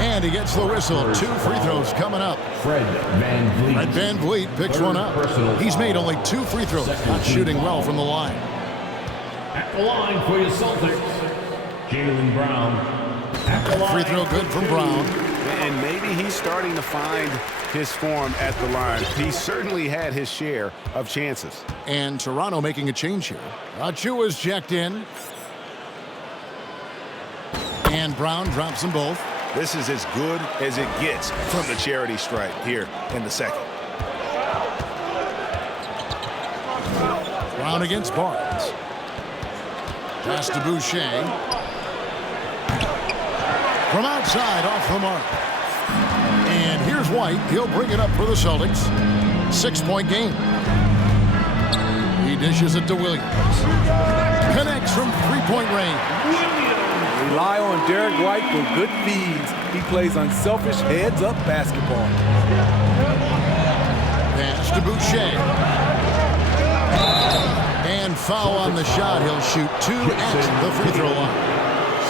And he gets the whistle. 2 free throws coming up. Fred Van Vliet picks one up. He's made only 2 free throws. Not shooting well from the line. At the line for your Celtics, Jaylen Brown. Free throw good from Brown. And maybe he's starting to find his form at the line. He certainly had his share of chances. And Toronto making a change here. Achua's checked in. And Brown drops them both. This is as good as it gets from the charity stripe here in the second. Brown against Barnes. Pass to Boucher. From outside, off the mark. And here's White. He'll bring it up for the Celtics. 6-point game. He dishes it to Williams. Connects from 3-point range. Rely on Derek White for good feeds. He plays unselfish heads-up basketball. Pass to Boucher. And foul on the shot. He'll shoot 2 at the free throw line.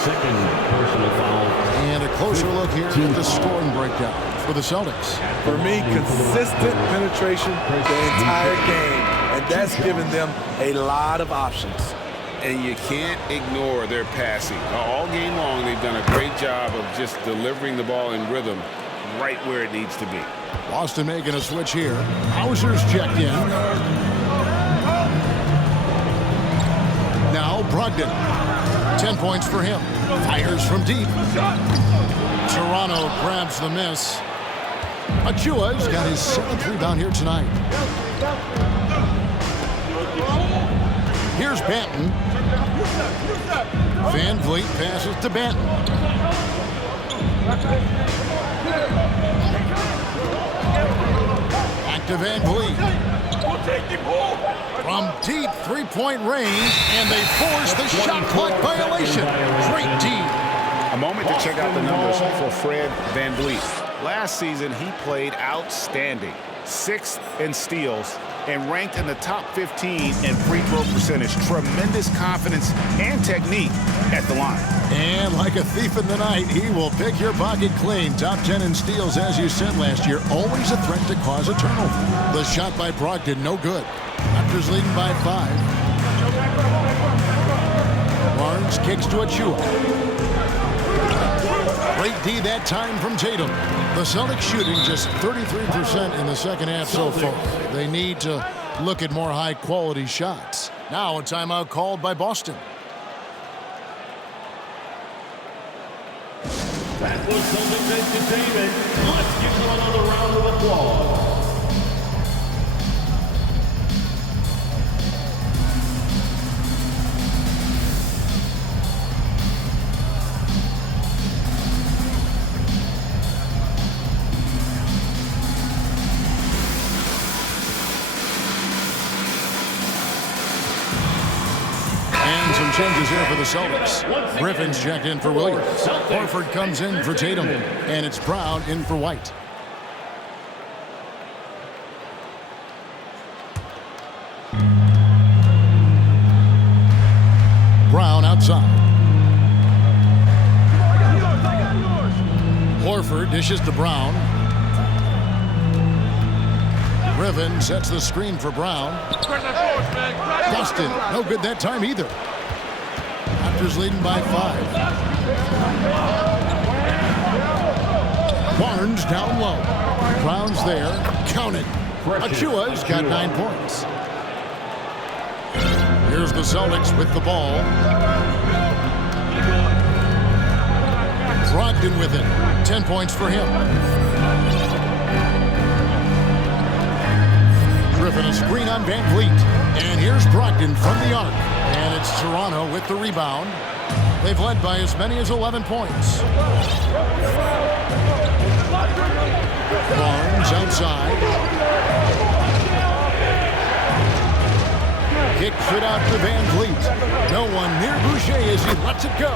Second personal foul. And a closer look here at the scoring breakdown for the Celtics. For me, consistent penetration the entire game. And that's given them a lot of options. And you can't ignore their passing. All game long, they've done a great job of just delivering the ball in rhythm right where it needs to be. Boston making a switch here. Hauser's checked in. Now Brogdon. 10 points for him. Fires from deep. Toronto grabs the miss. Achua's got his 7th rebound here tonight. Here's Banton. Van Vliet passes to Banton. Back back to Van Vliet. From deep three-point range, and they force the shot clock violation. Great D. A moment to check out the numbers for Fred Van Vliet. Last season, he played outstanding. 6th in steals and ranked in the top 15 in free throw percentage. Tremendous confidence and technique at the line. And like a thief in the night, he will pick your pocket clean. Top 10 in steals, as you said last year. Always a threat to cause a turnover. The shot by Brogdon, no good. Raptors leading by 5. Barnes kicks to Achua. Great D that time from Tatum. The Celtics shooting just 33% in the second half so far. They need to look at more high-quality shots. Now a timeout called by Boston. That was Celtics entertainment. Let's give them another round of applause. Some changes here for the Celtics. Griffin's checked in for Williams. Horford comes in for Tatum. And it's Brown in for White. Brown outside. Horford dishes to Brown. Griffin sets the screen for Brown. Boston, no good that time either. Raptors leading by 5. Barnes down low. Brown's there. Count it. Achua's got 9 points. Here's the Celtics with the ball. Brogdon with it. 10 points for him. Griffin a screen on Van Vliet. And here's Brogdon from the arc. And it's Toronto with the rebound. They've led by as many as 11 points. Barnes outside. Kicks it out to Van Vliet. No one near Boucher as he lets it go.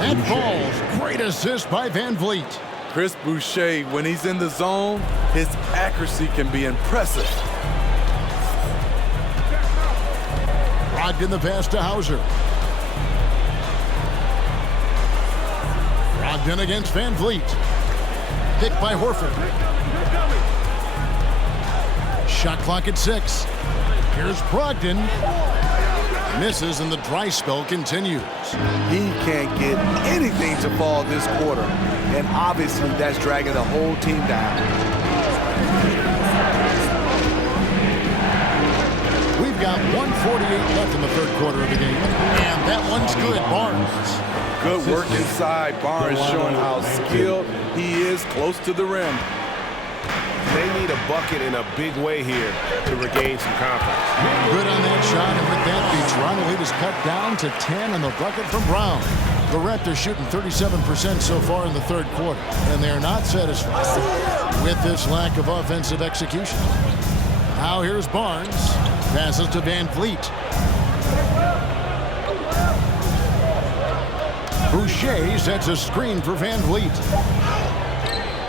That falls. Great assist by Van Vliet. Chris Boucher, when he's in the zone, his accuracy can be impressive. Brogdon the pass to Hauser. Brogdon against Van Vliet. Picked by Horford. Shot clock at 6. Here's Brogdon. Misses and the dry spell continues. He can't get anything to fall this quarter. And obviously that's dragging the whole team down. We've got 1:48 left in the third quarter of the game. And that one's good. Barnes. Good work inside. Barnes showing how skilled he is close to the rim. They need a bucket in a big way here to regain some confidence. Good on that shot, and with that, the Toronto lead is cut down to 10 on the bucket from Brown. The Raptors shooting 37% so far in the third quarter, and they're not satisfied with this lack of offensive execution. Now here's Barnes. Passes to Van Vliet. Boucher sets a screen for Van Vliet.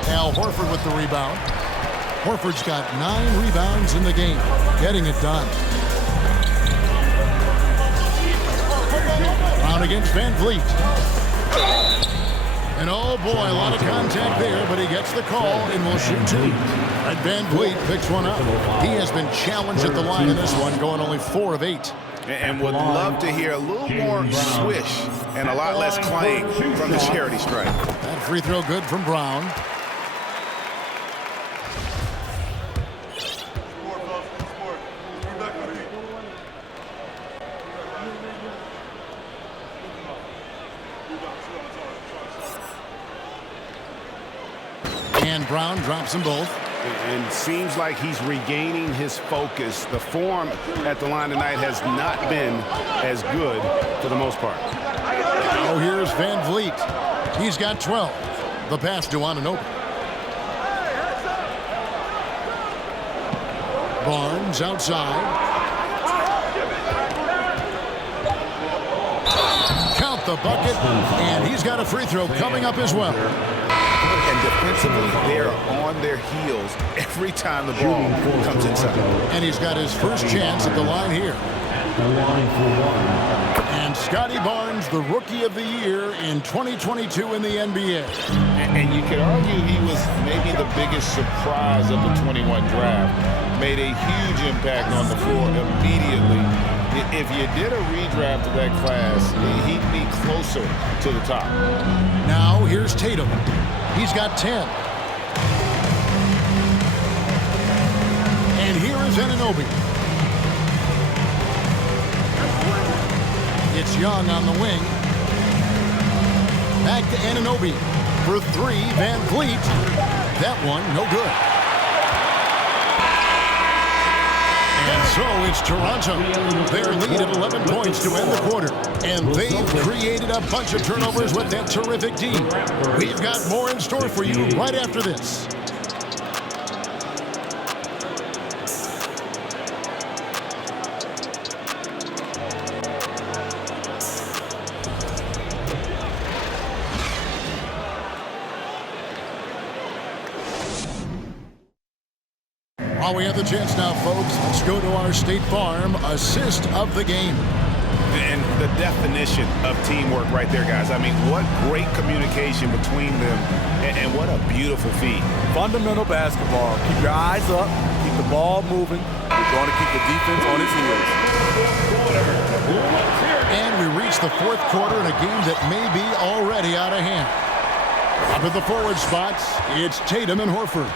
Al Horford with the rebound. Horford's got 9 rebounds in the game, getting it done. Brown against Van Vliet. And oh boy, a lot of contact there, but he gets the call and will shoot 2. And Van Vliet picks one up. He has been challenged at the line in this one, going only 4 of 8. And would love to hear a little more swish and a lot less clang from the charity stripe. That free throw good from Brown. And Brown drops them both. And seems like he's regaining his focus. The form at the line tonight has not been as good for the most part. Oh, here's Van Vliet. He's got 12. The pass to Anunoby. Barnes outside. Count the bucket, and he's got a free throw coming up as well. And defensively, they're on their heels every time the ball comes inside. And he's got his first chance at the line here. And Scotty Barnes, the Rookie of the Year in 2022 in the NBA. And you could argue he was maybe the biggest surprise of the 21 draft. Made a huge impact on the floor immediately. If you did a redraft of that class, he'd be closer to the top. Now here's Tatum. He's got 10. And here is Anunoby. It's Young on the wing. Back to Anunoby. For three, Van Vliet. That one, no good. And so it's Toronto. Their lead at 11 points to end the quarter. And they've created a bunch of turnovers with that terrific D. We've got more in store for you right after this. While we have the chance now, folks, let's go to our State Farm assist of the game. And the definition of teamwork right there, guys. I mean, what great communication between them, and what a beautiful feat. Fundamental basketball. Keep your eyes up. Keep the ball moving. We're going to keep the defense on its heels. And we reach the fourth quarter in a game that may be already out of hand. Up at the forward spots, it's Tatum and Horford.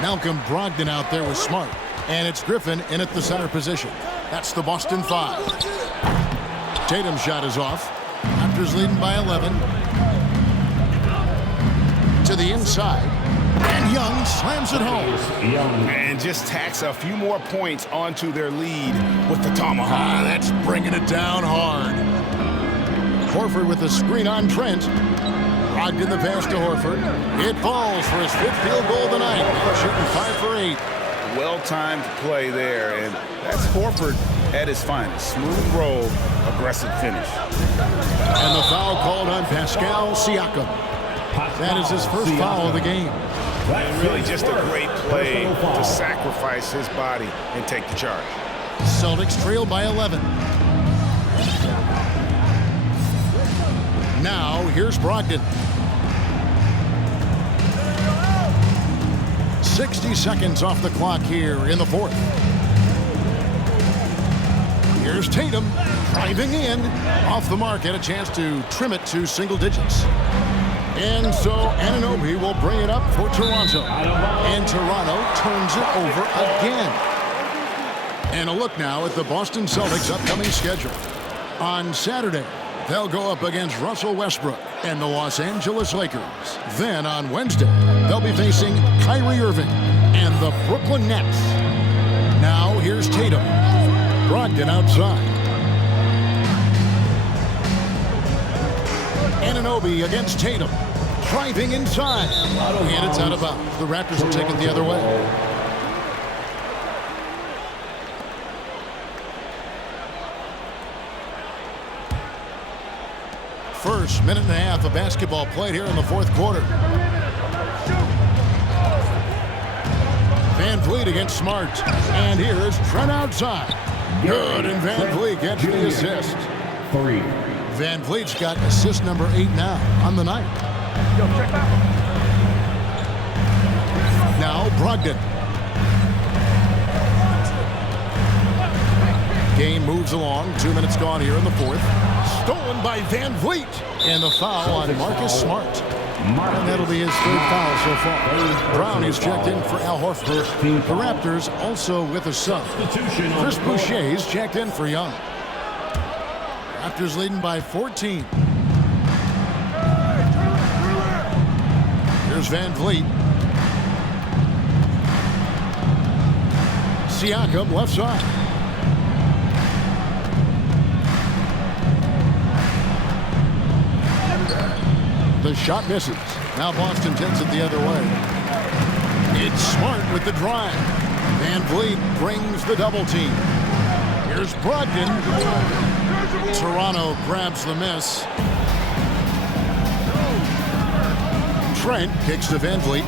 Malcolm Brogdon out there with Smart. And it's Griffin in at the center position. That's the Boston Five. Tatum's shot is off. Raptors leading by 11. To the inside. And Young slams it home. And just tacks a few more points onto their lead with the tomahawk. That's bringing it down hard. Horford with the screen on Trent. Brogdon the pass to Horford. It falls for his fifth field goal tonight. Shooting 5 for 8. Well-timed play there, and that's Horford at his finest. Smooth roll, aggressive finish. And the foul called on Pascal Siakam. That is his first foul of the game. And really just a great play to sacrifice his body and take the charge. Celtics trail by 11. Now, here's Brogdon. 60 seconds off the clock here in the fourth. Here's Tatum driving in. Off the mark, had a chance to trim it to single digits. And so Anunoby will bring it up for Toronto. And Toronto turns it over again. And a look now at the Boston Celtics' upcoming schedule. On Saturday, they'll go up against Russell Westbrook and the Los Angeles Lakers. Then on Wednesday, they'll be facing Kyrie Irving and the Brooklyn Nets. Now here's Tatum. Brogdon outside. Anunoby against Tatum. Driving inside. And it's out of bounds. The Raptors will take it the other way. First minute and a half of basketball played here in the fourth quarter. Van Vliet against Smart. And here is Trent outside. Good, and Van Vliet gets the assist. Van Vliet's got assist number 8 now on the night. Now Brogdon. Game moves along. 2 minutes gone here in the fourth. Stolen by Van Vliet. And the foul on Marcus Smart. And that'll be his third foul so far. Brown is checked in for Al Horford. The Raptors also with a sub. Chris Boucher's checked in for Young. Raptors leading by 14. Here's Van Vliet. Siakam left side. The shot misses. Now Boston takes it the other way. It's Smart with the drive. Van Vliet brings the double team. Here's Brogdon. Toronto grabs the miss. Trent kicks to Van Vliet.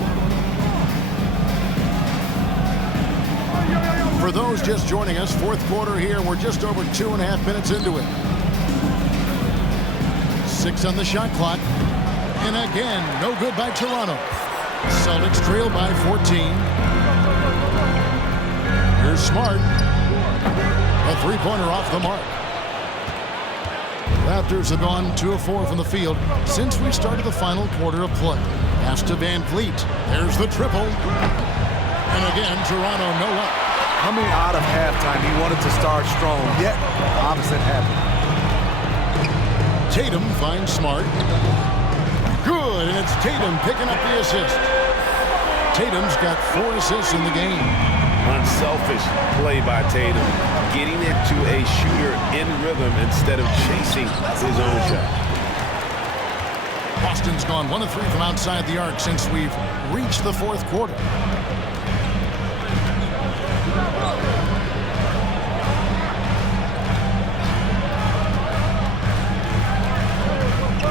For those just joining us, fourth quarter here. We're just over 2.5 minutes into it. 6 on the shot clock. And again, no good by Toronto. Celtics trail by 14. Here's Smart. A three-pointer off the mark. Raptors have gone 2 of 4 from the field since we started the final quarter of play. Pass to Van Vliet. There's the triple. And again, Toronto no luck. Coming out of halftime, he wanted to start strong, yet the opposite happened. Tatum finds Smart. Good, and it's Tatum picking up the assist. Tatum's got 4 assists in the game. Unselfish play by Tatum, getting it to a shooter in rhythm instead of chasing his own shot. Boston's gone 1 of 3 from outside the arc since we've reached the fourth quarter.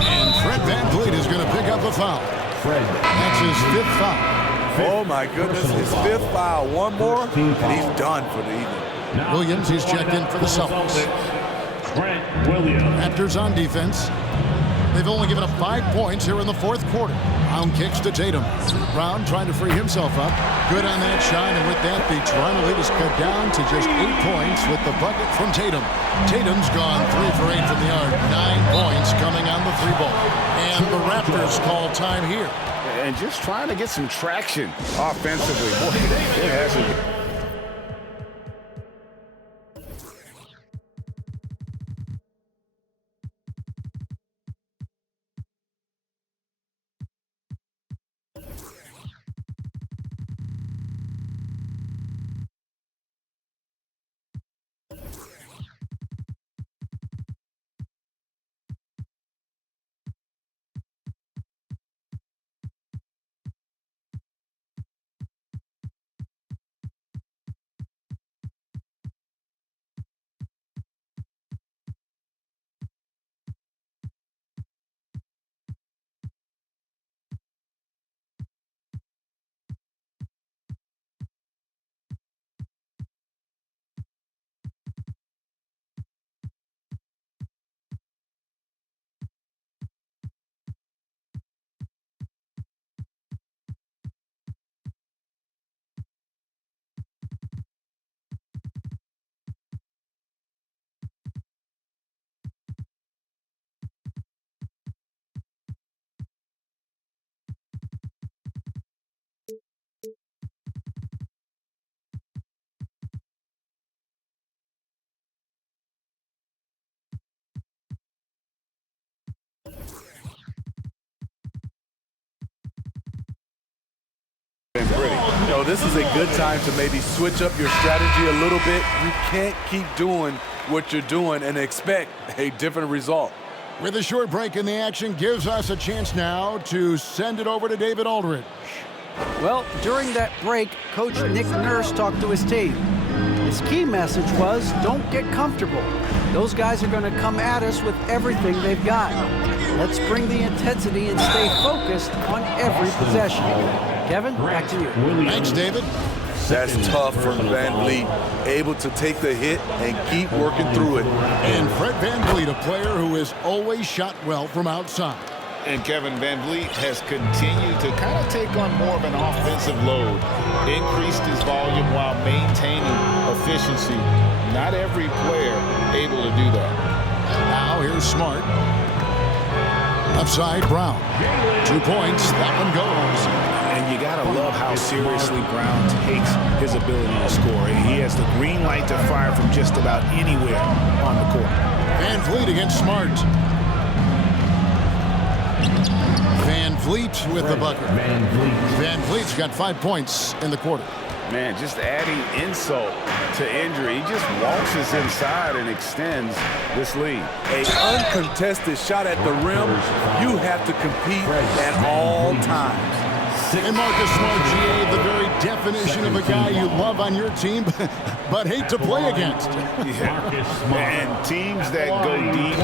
And Fred VanVleet is going to pick up a foul. That's his 5th foul. Oh my goodness, his 5th foul. One more, and he's done for the evening. Williams, he's checked in for the Celtics. Raptors on defense. They've only given up 5 points here in the fourth quarter. Brown kicks to Tatum. Brown trying to free himself up. Good on that shot, and with that, the Toronto lead is cut down to just 8 points with the bucket from Tatum. Tatum's gone 3 for 8 from the arc. 9 points coming on the 3-ball. And the Raptors call time here. And just trying to get some traction offensively. Boy, it hasn't been. You know, this is a good time to maybe switch up your strategy a little bit. You can't keep doing what you're doing and expect a different result. With a short break in the action, gives us a chance now to send it over to David Aldridge. Well, during that break, Coach Nick Nurse talked to his team. His key message was, don't get comfortable. Those guys are going to come at us with everything they've got. Let's bring the intensity and stay focused on every possession. Kevin, back to you. Thanks, David. That's tough from VanVleet, able to take the hit and keep working through it. And Fred VanVleet, a player who has always shot well from outside. And Kevin VanVleet has continued to kind of take on more of an offensive load, increased his volume while maintaining efficiency. Not every player able to do that. Now here's Smart. Upside Brown. 2 points. That one goes. And you got to love how seriously Brown takes his ability to score. He has the green light to fire from just about anywhere on the court. VanVleet against Smart. VanVleet with the bucket. VanVleet's got 5 points in the quarter. Man, just adding insult to injury. He just waltzes inside and extends this lead. An uncontested shot at the rim, you have to compete at all times. And Marcus Smart, GA, the very definition of a guy you love on your team, but hate to play against. And teams that go deep need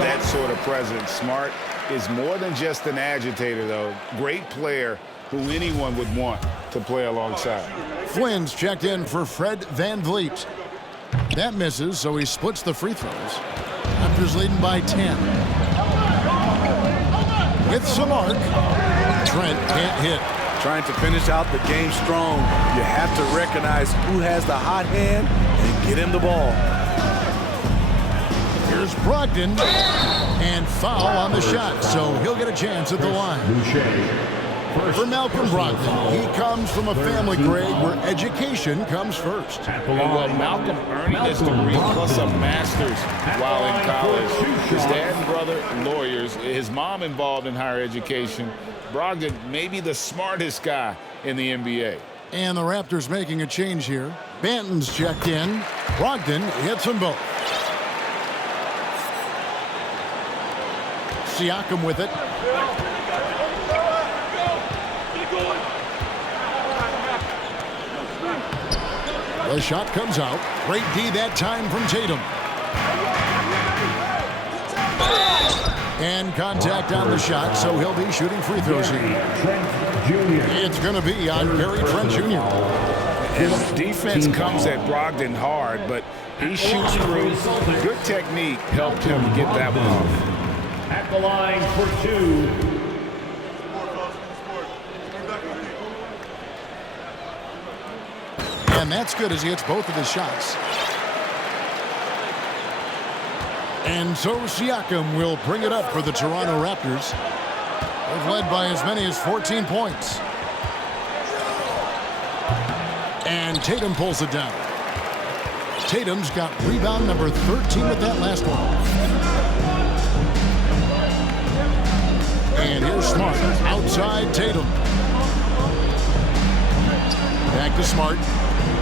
that sort of presence. Smart is more than just an agitator, though. Great player who anyone would want to play alongside. Flynn's checked in for Fred Van Vliet. That misses, so he splits the free throws. Raptors leading by 10. With Samart, Trent can't hit. Trying to finish out the game strong, you have to recognize who has the hot hand and get him the ball. Here's Brogdon, and foul on the shot, so he'll get a chance at the line. For Malcolm Brogdon, he comes from a family grade where education comes first. Well, Malcolm earning his degree plus a master's while in college. His dad and brother, lawyers. His mom involved in higher education. Brogdon may be the smartest guy in the NBA. And the Raptors making a change here. Banton's checked in. Brogdon hits them both. Siakam with it. The shot comes out. Great D that time from Tatum. And contact on the shot, so he'll be shooting free throws here. It's going to be on Gary Trent Jr. And defense comes at Brogdon hard, but he shoots through. Good technique helped him get that one off. At the line for two. And that's good as he hits both of his shots. And so Siakam will bring it up for the Toronto Raptors. They've led by as many as 14 points. And Tatum pulls it down. Tatum's got rebound number 13 with that last one. And here's Smart outside Tatum. Back to Smart.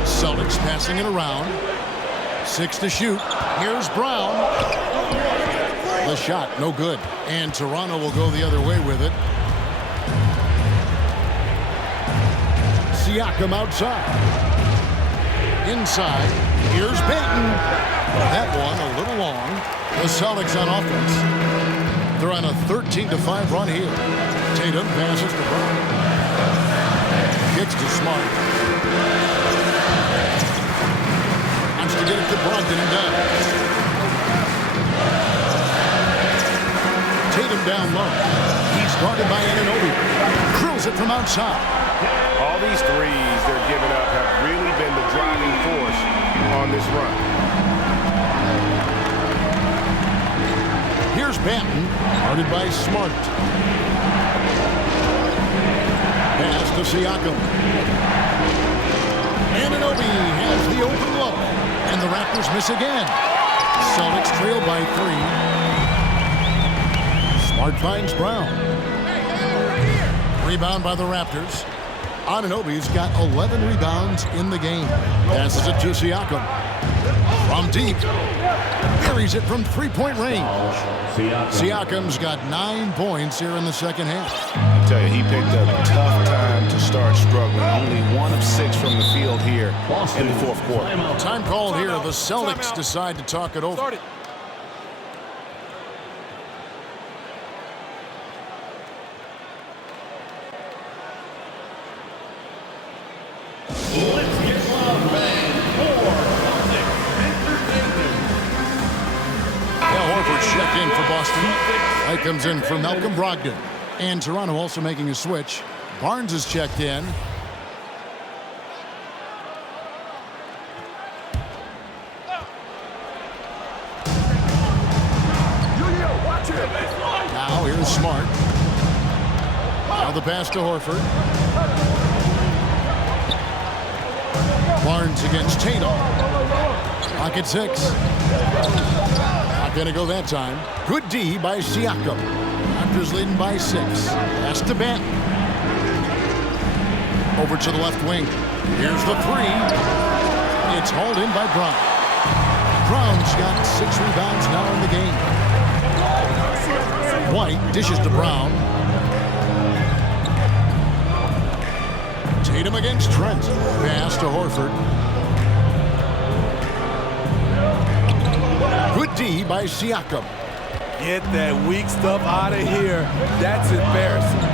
Celtics passing it around. 6 to shoot. Here's Brown. The shot, no good. And Toronto will go the other way with it. Siakam outside. Inside. Here's Banton. That one a little long. The Celtics on offense. They're on a 13-5 run here. Tatum passes to Brown. Kicks to Smart. Wants to get it to Brogdon and does. Tatum down low. He's guarded by Anunoby. Drills it from outside. All these threes they're giving up have really been the driving force on this run. Here's Banton, guarded by Smart. Pass to Siakam. Anunoby has the open look. And the Raptors miss again. Celtics trail by 3. Smart finds Brown. Rebound by the Raptors. Anunoby's got 11 rebounds in the game. Passes it to Siakam. From deep. Carries it from three-point range. Siakam's got 9 points here in the second half. I tell you, he picked a tough time to start struggling. Only 1 of 6 from the field here in the fourth quarter. Time called here. The Celtics decide to talk it over. Let's get loud, man. Horford checked in for Boston. White comes in for Malcolm Brogdon. And Toronto also making a switch. Barnes is checked in. Now here's Smart. Now the pass to Horford. Barnes against Tatum. Pocket 6. Not going to go that time. Good D by Siakam. Raptors leading by 6. Pass to Banton. Over to the left wing. Here's the 3. It's hauled in by Brown. Brown's got 6 rebounds now in the game. White dishes to Brown. Tatum against Trent. Pass to Horford. Good D by Siakam. Get that weak stuff out of here. That's embarrassing.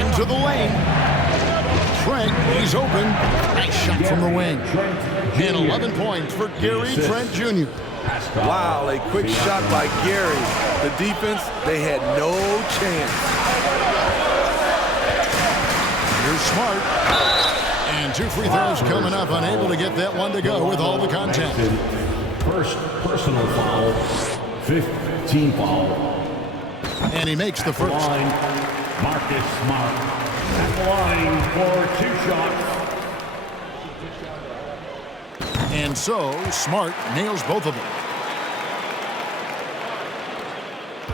Into the lane. Trent, he's open. Nice shot from the wing. And 11 points for Gary Trent Jr. Wow, a quick shot by Gary. The defense, they had no chance. Here's Smart. And 2 free throws coming up. Unable to get that one to go with all the contact. First personal foul, 5th team foul. And he makes the first. Line, Marcus Smart at the line for 2 shots. And so Smart nails both of them.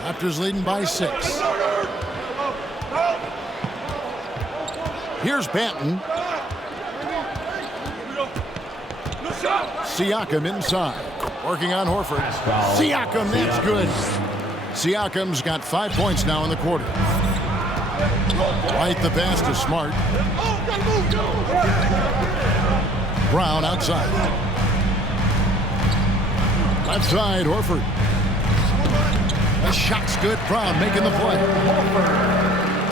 Raptors leading by 6. Here's Banton. Siakam inside. Working on Horford. Siakam, that's good. Siakam's got 5 points now in the quarter. Right the pass to Smart. Brown outside. Left side, Horford. The shot's good. Brown making the play.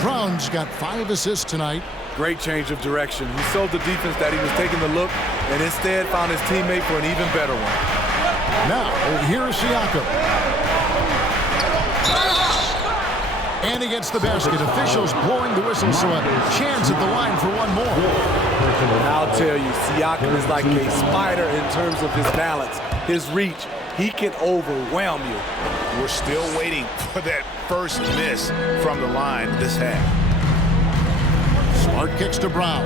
Brown's got 5 assists tonight. Great change of direction. He sold the defense that he was taking the look and instead found his teammate for an even better one. Now, here's Siakam. And he gets the basket. Officials blowing the whistle, so a chance at the line for one more. And I'll tell you, Siakam is like a spider in terms of his balance, his reach. He can overwhelm you. We're still waiting for that first miss from the line this half. Smart kicks to Brown.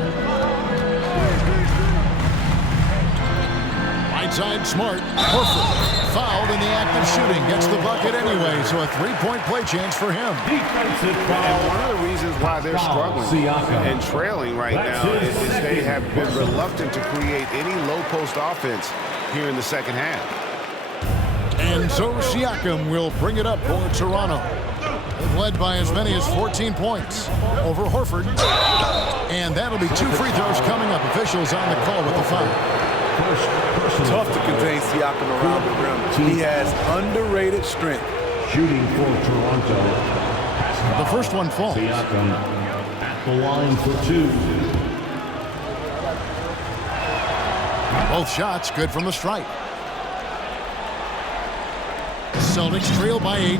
Right side, Smart. Horford fouled in the act of shooting. Gets the bucket anyway, so a 3-point play chance for him. Defensive foul. And one of the reasons why they're struggling and trailing right now is they have been reluctant to create any low-post offense here in the second half. And so Siakam will bring it up for Toronto. They've led by as many as 14 points over Horford. And that'll be 2 free throws coming up. Officials on the call with the foul. Tough to contain Siakam around the rim. He has underrated strength. Shooting for Toronto. The first one falls. Siakam at the line for 2. Both shots good from the stripe. Celtics trail by 8.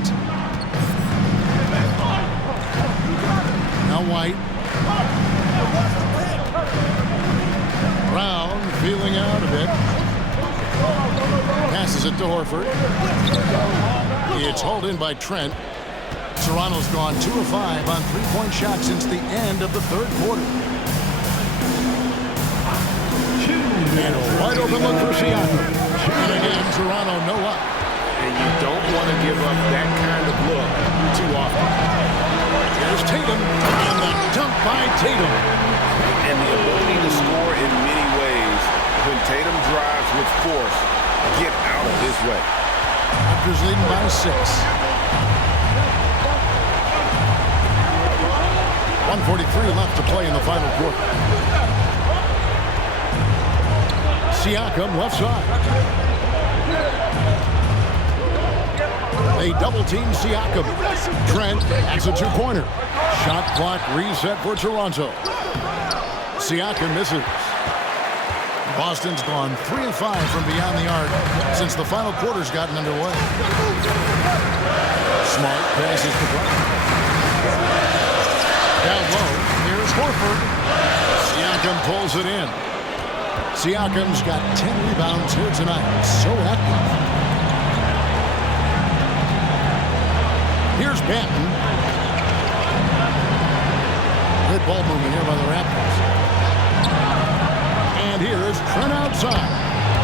Now White. Brown feeling out a bit. Passes it to Horford. It's hauled in by Trent. Toronto's gone 2 of 5 on 3-point shots since the end of the third quarter. And a wide open look for Siakam. And again, Toronto no up. And you don't want to give up that kind of look too often. Here's Tatum, and the dunk by Tatum. And the ability to score in many ways. When Tatum drives with force, get out of his way. Raptors leading by 6. 1:43 left to play in the final quarter. Siakam left side. They double-team Siakam. Trent has a 2-pointer. Shot clock reset for Toronto. Siakam misses. Boston's gone 3 of 5 from beyond the arc since the final quarter's gotten underway. Smart passes to Brown. Down low, here's Horford. Siakam pulls it in. Siakam's got 10 rebounds here tonight. So active. Here's Banton. Good ball movement here by the Raptors. And here's Trent outside.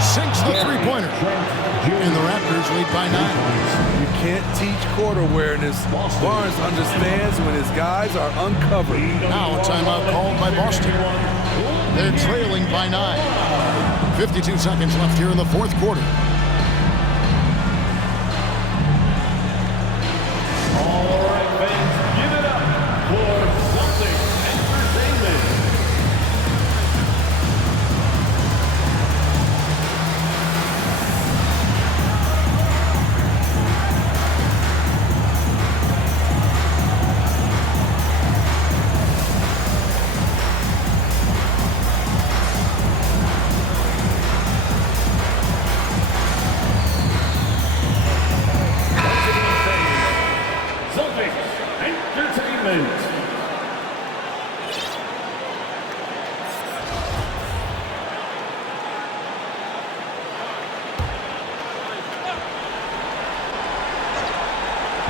Sinks the three-pointer. And the Raptors lead by 9. You can't teach court awareness. Barnes understands when his guys are uncovered. Now a timeout called by Boston. They're trailing by 9. 52 seconds left here in the fourth quarter. All right, fans, give it up for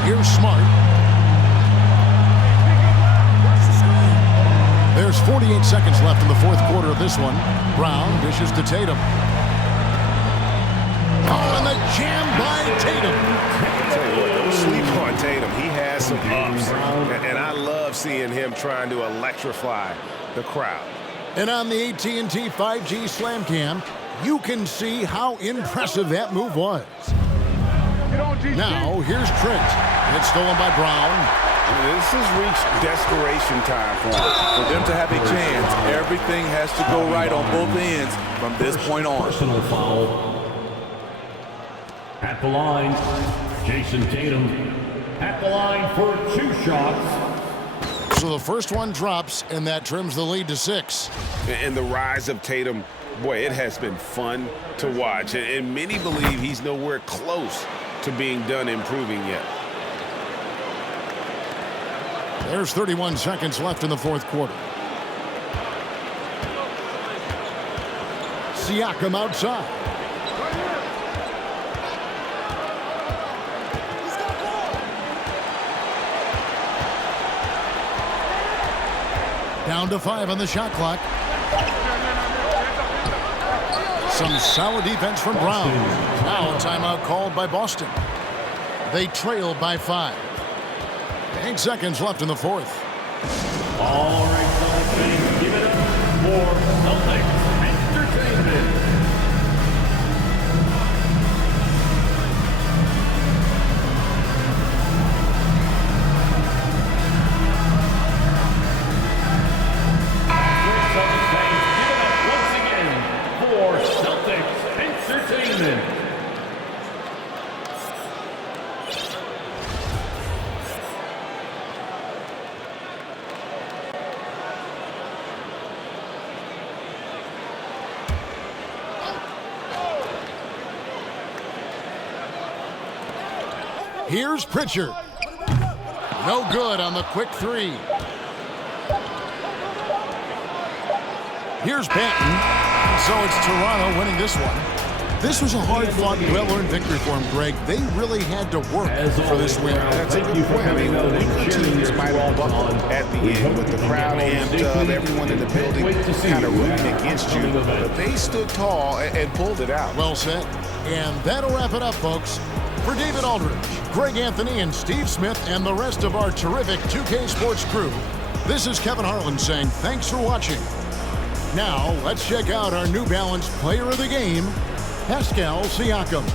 Here's Smart. There's 48 seconds left in the fourth quarter of this one. Brown dishes to Tatum. Oh, and the jam by Tatum. I tell you what, don't sleep on Tatum. He has some ups, and I love seeing him trying to electrify the crowd. And on the AT&T 5G Slam Cam, you can see how impressive that move was. Now, here's Trent. It's stolen by Brown. This has reached desperation time for him. For them to have a chance, everything has to go right on both ends from this point on. Personal foul. At the line, Jason Tatum. At the line for 2 shots. So the first one drops, and that trims the lead to 6. And the rise of Tatum, boy, it has been fun to watch. And many believe he's nowhere close to being done improving yet. There's 31 seconds left in the fourth quarter. Siakam outside. Down to 5 on the shot clock. Some solid defense from Brown. Now a timeout called by Boston. They trail by 5. 8 seconds left in the fourth. All right, Celtics fans, give it up for Celtics Entertainment. Celtics fans, give it up once again for Celtics Entertainment. Here's Pritchard. No good on the quick 3. Here's Banton. So it's Toronto winning this one. This was a hard-fought, well-earned victory for him, Greg. They really had to work for this win. That's a good point. I mean, weaker teams might have buckled at the end with the crowd amped up, everyone in the building kind of rooting against you. But they stood tall and pulled it out. Well said. And that'll wrap it up, folks. For David Aldridge, Greg Anthony, and Steve Smith, and the rest of our terrific 2K Sports crew, this is Kevin Harlan saying thanks for watching. Now, let's check out our New Balance Player of the Game, Pascal Siakam.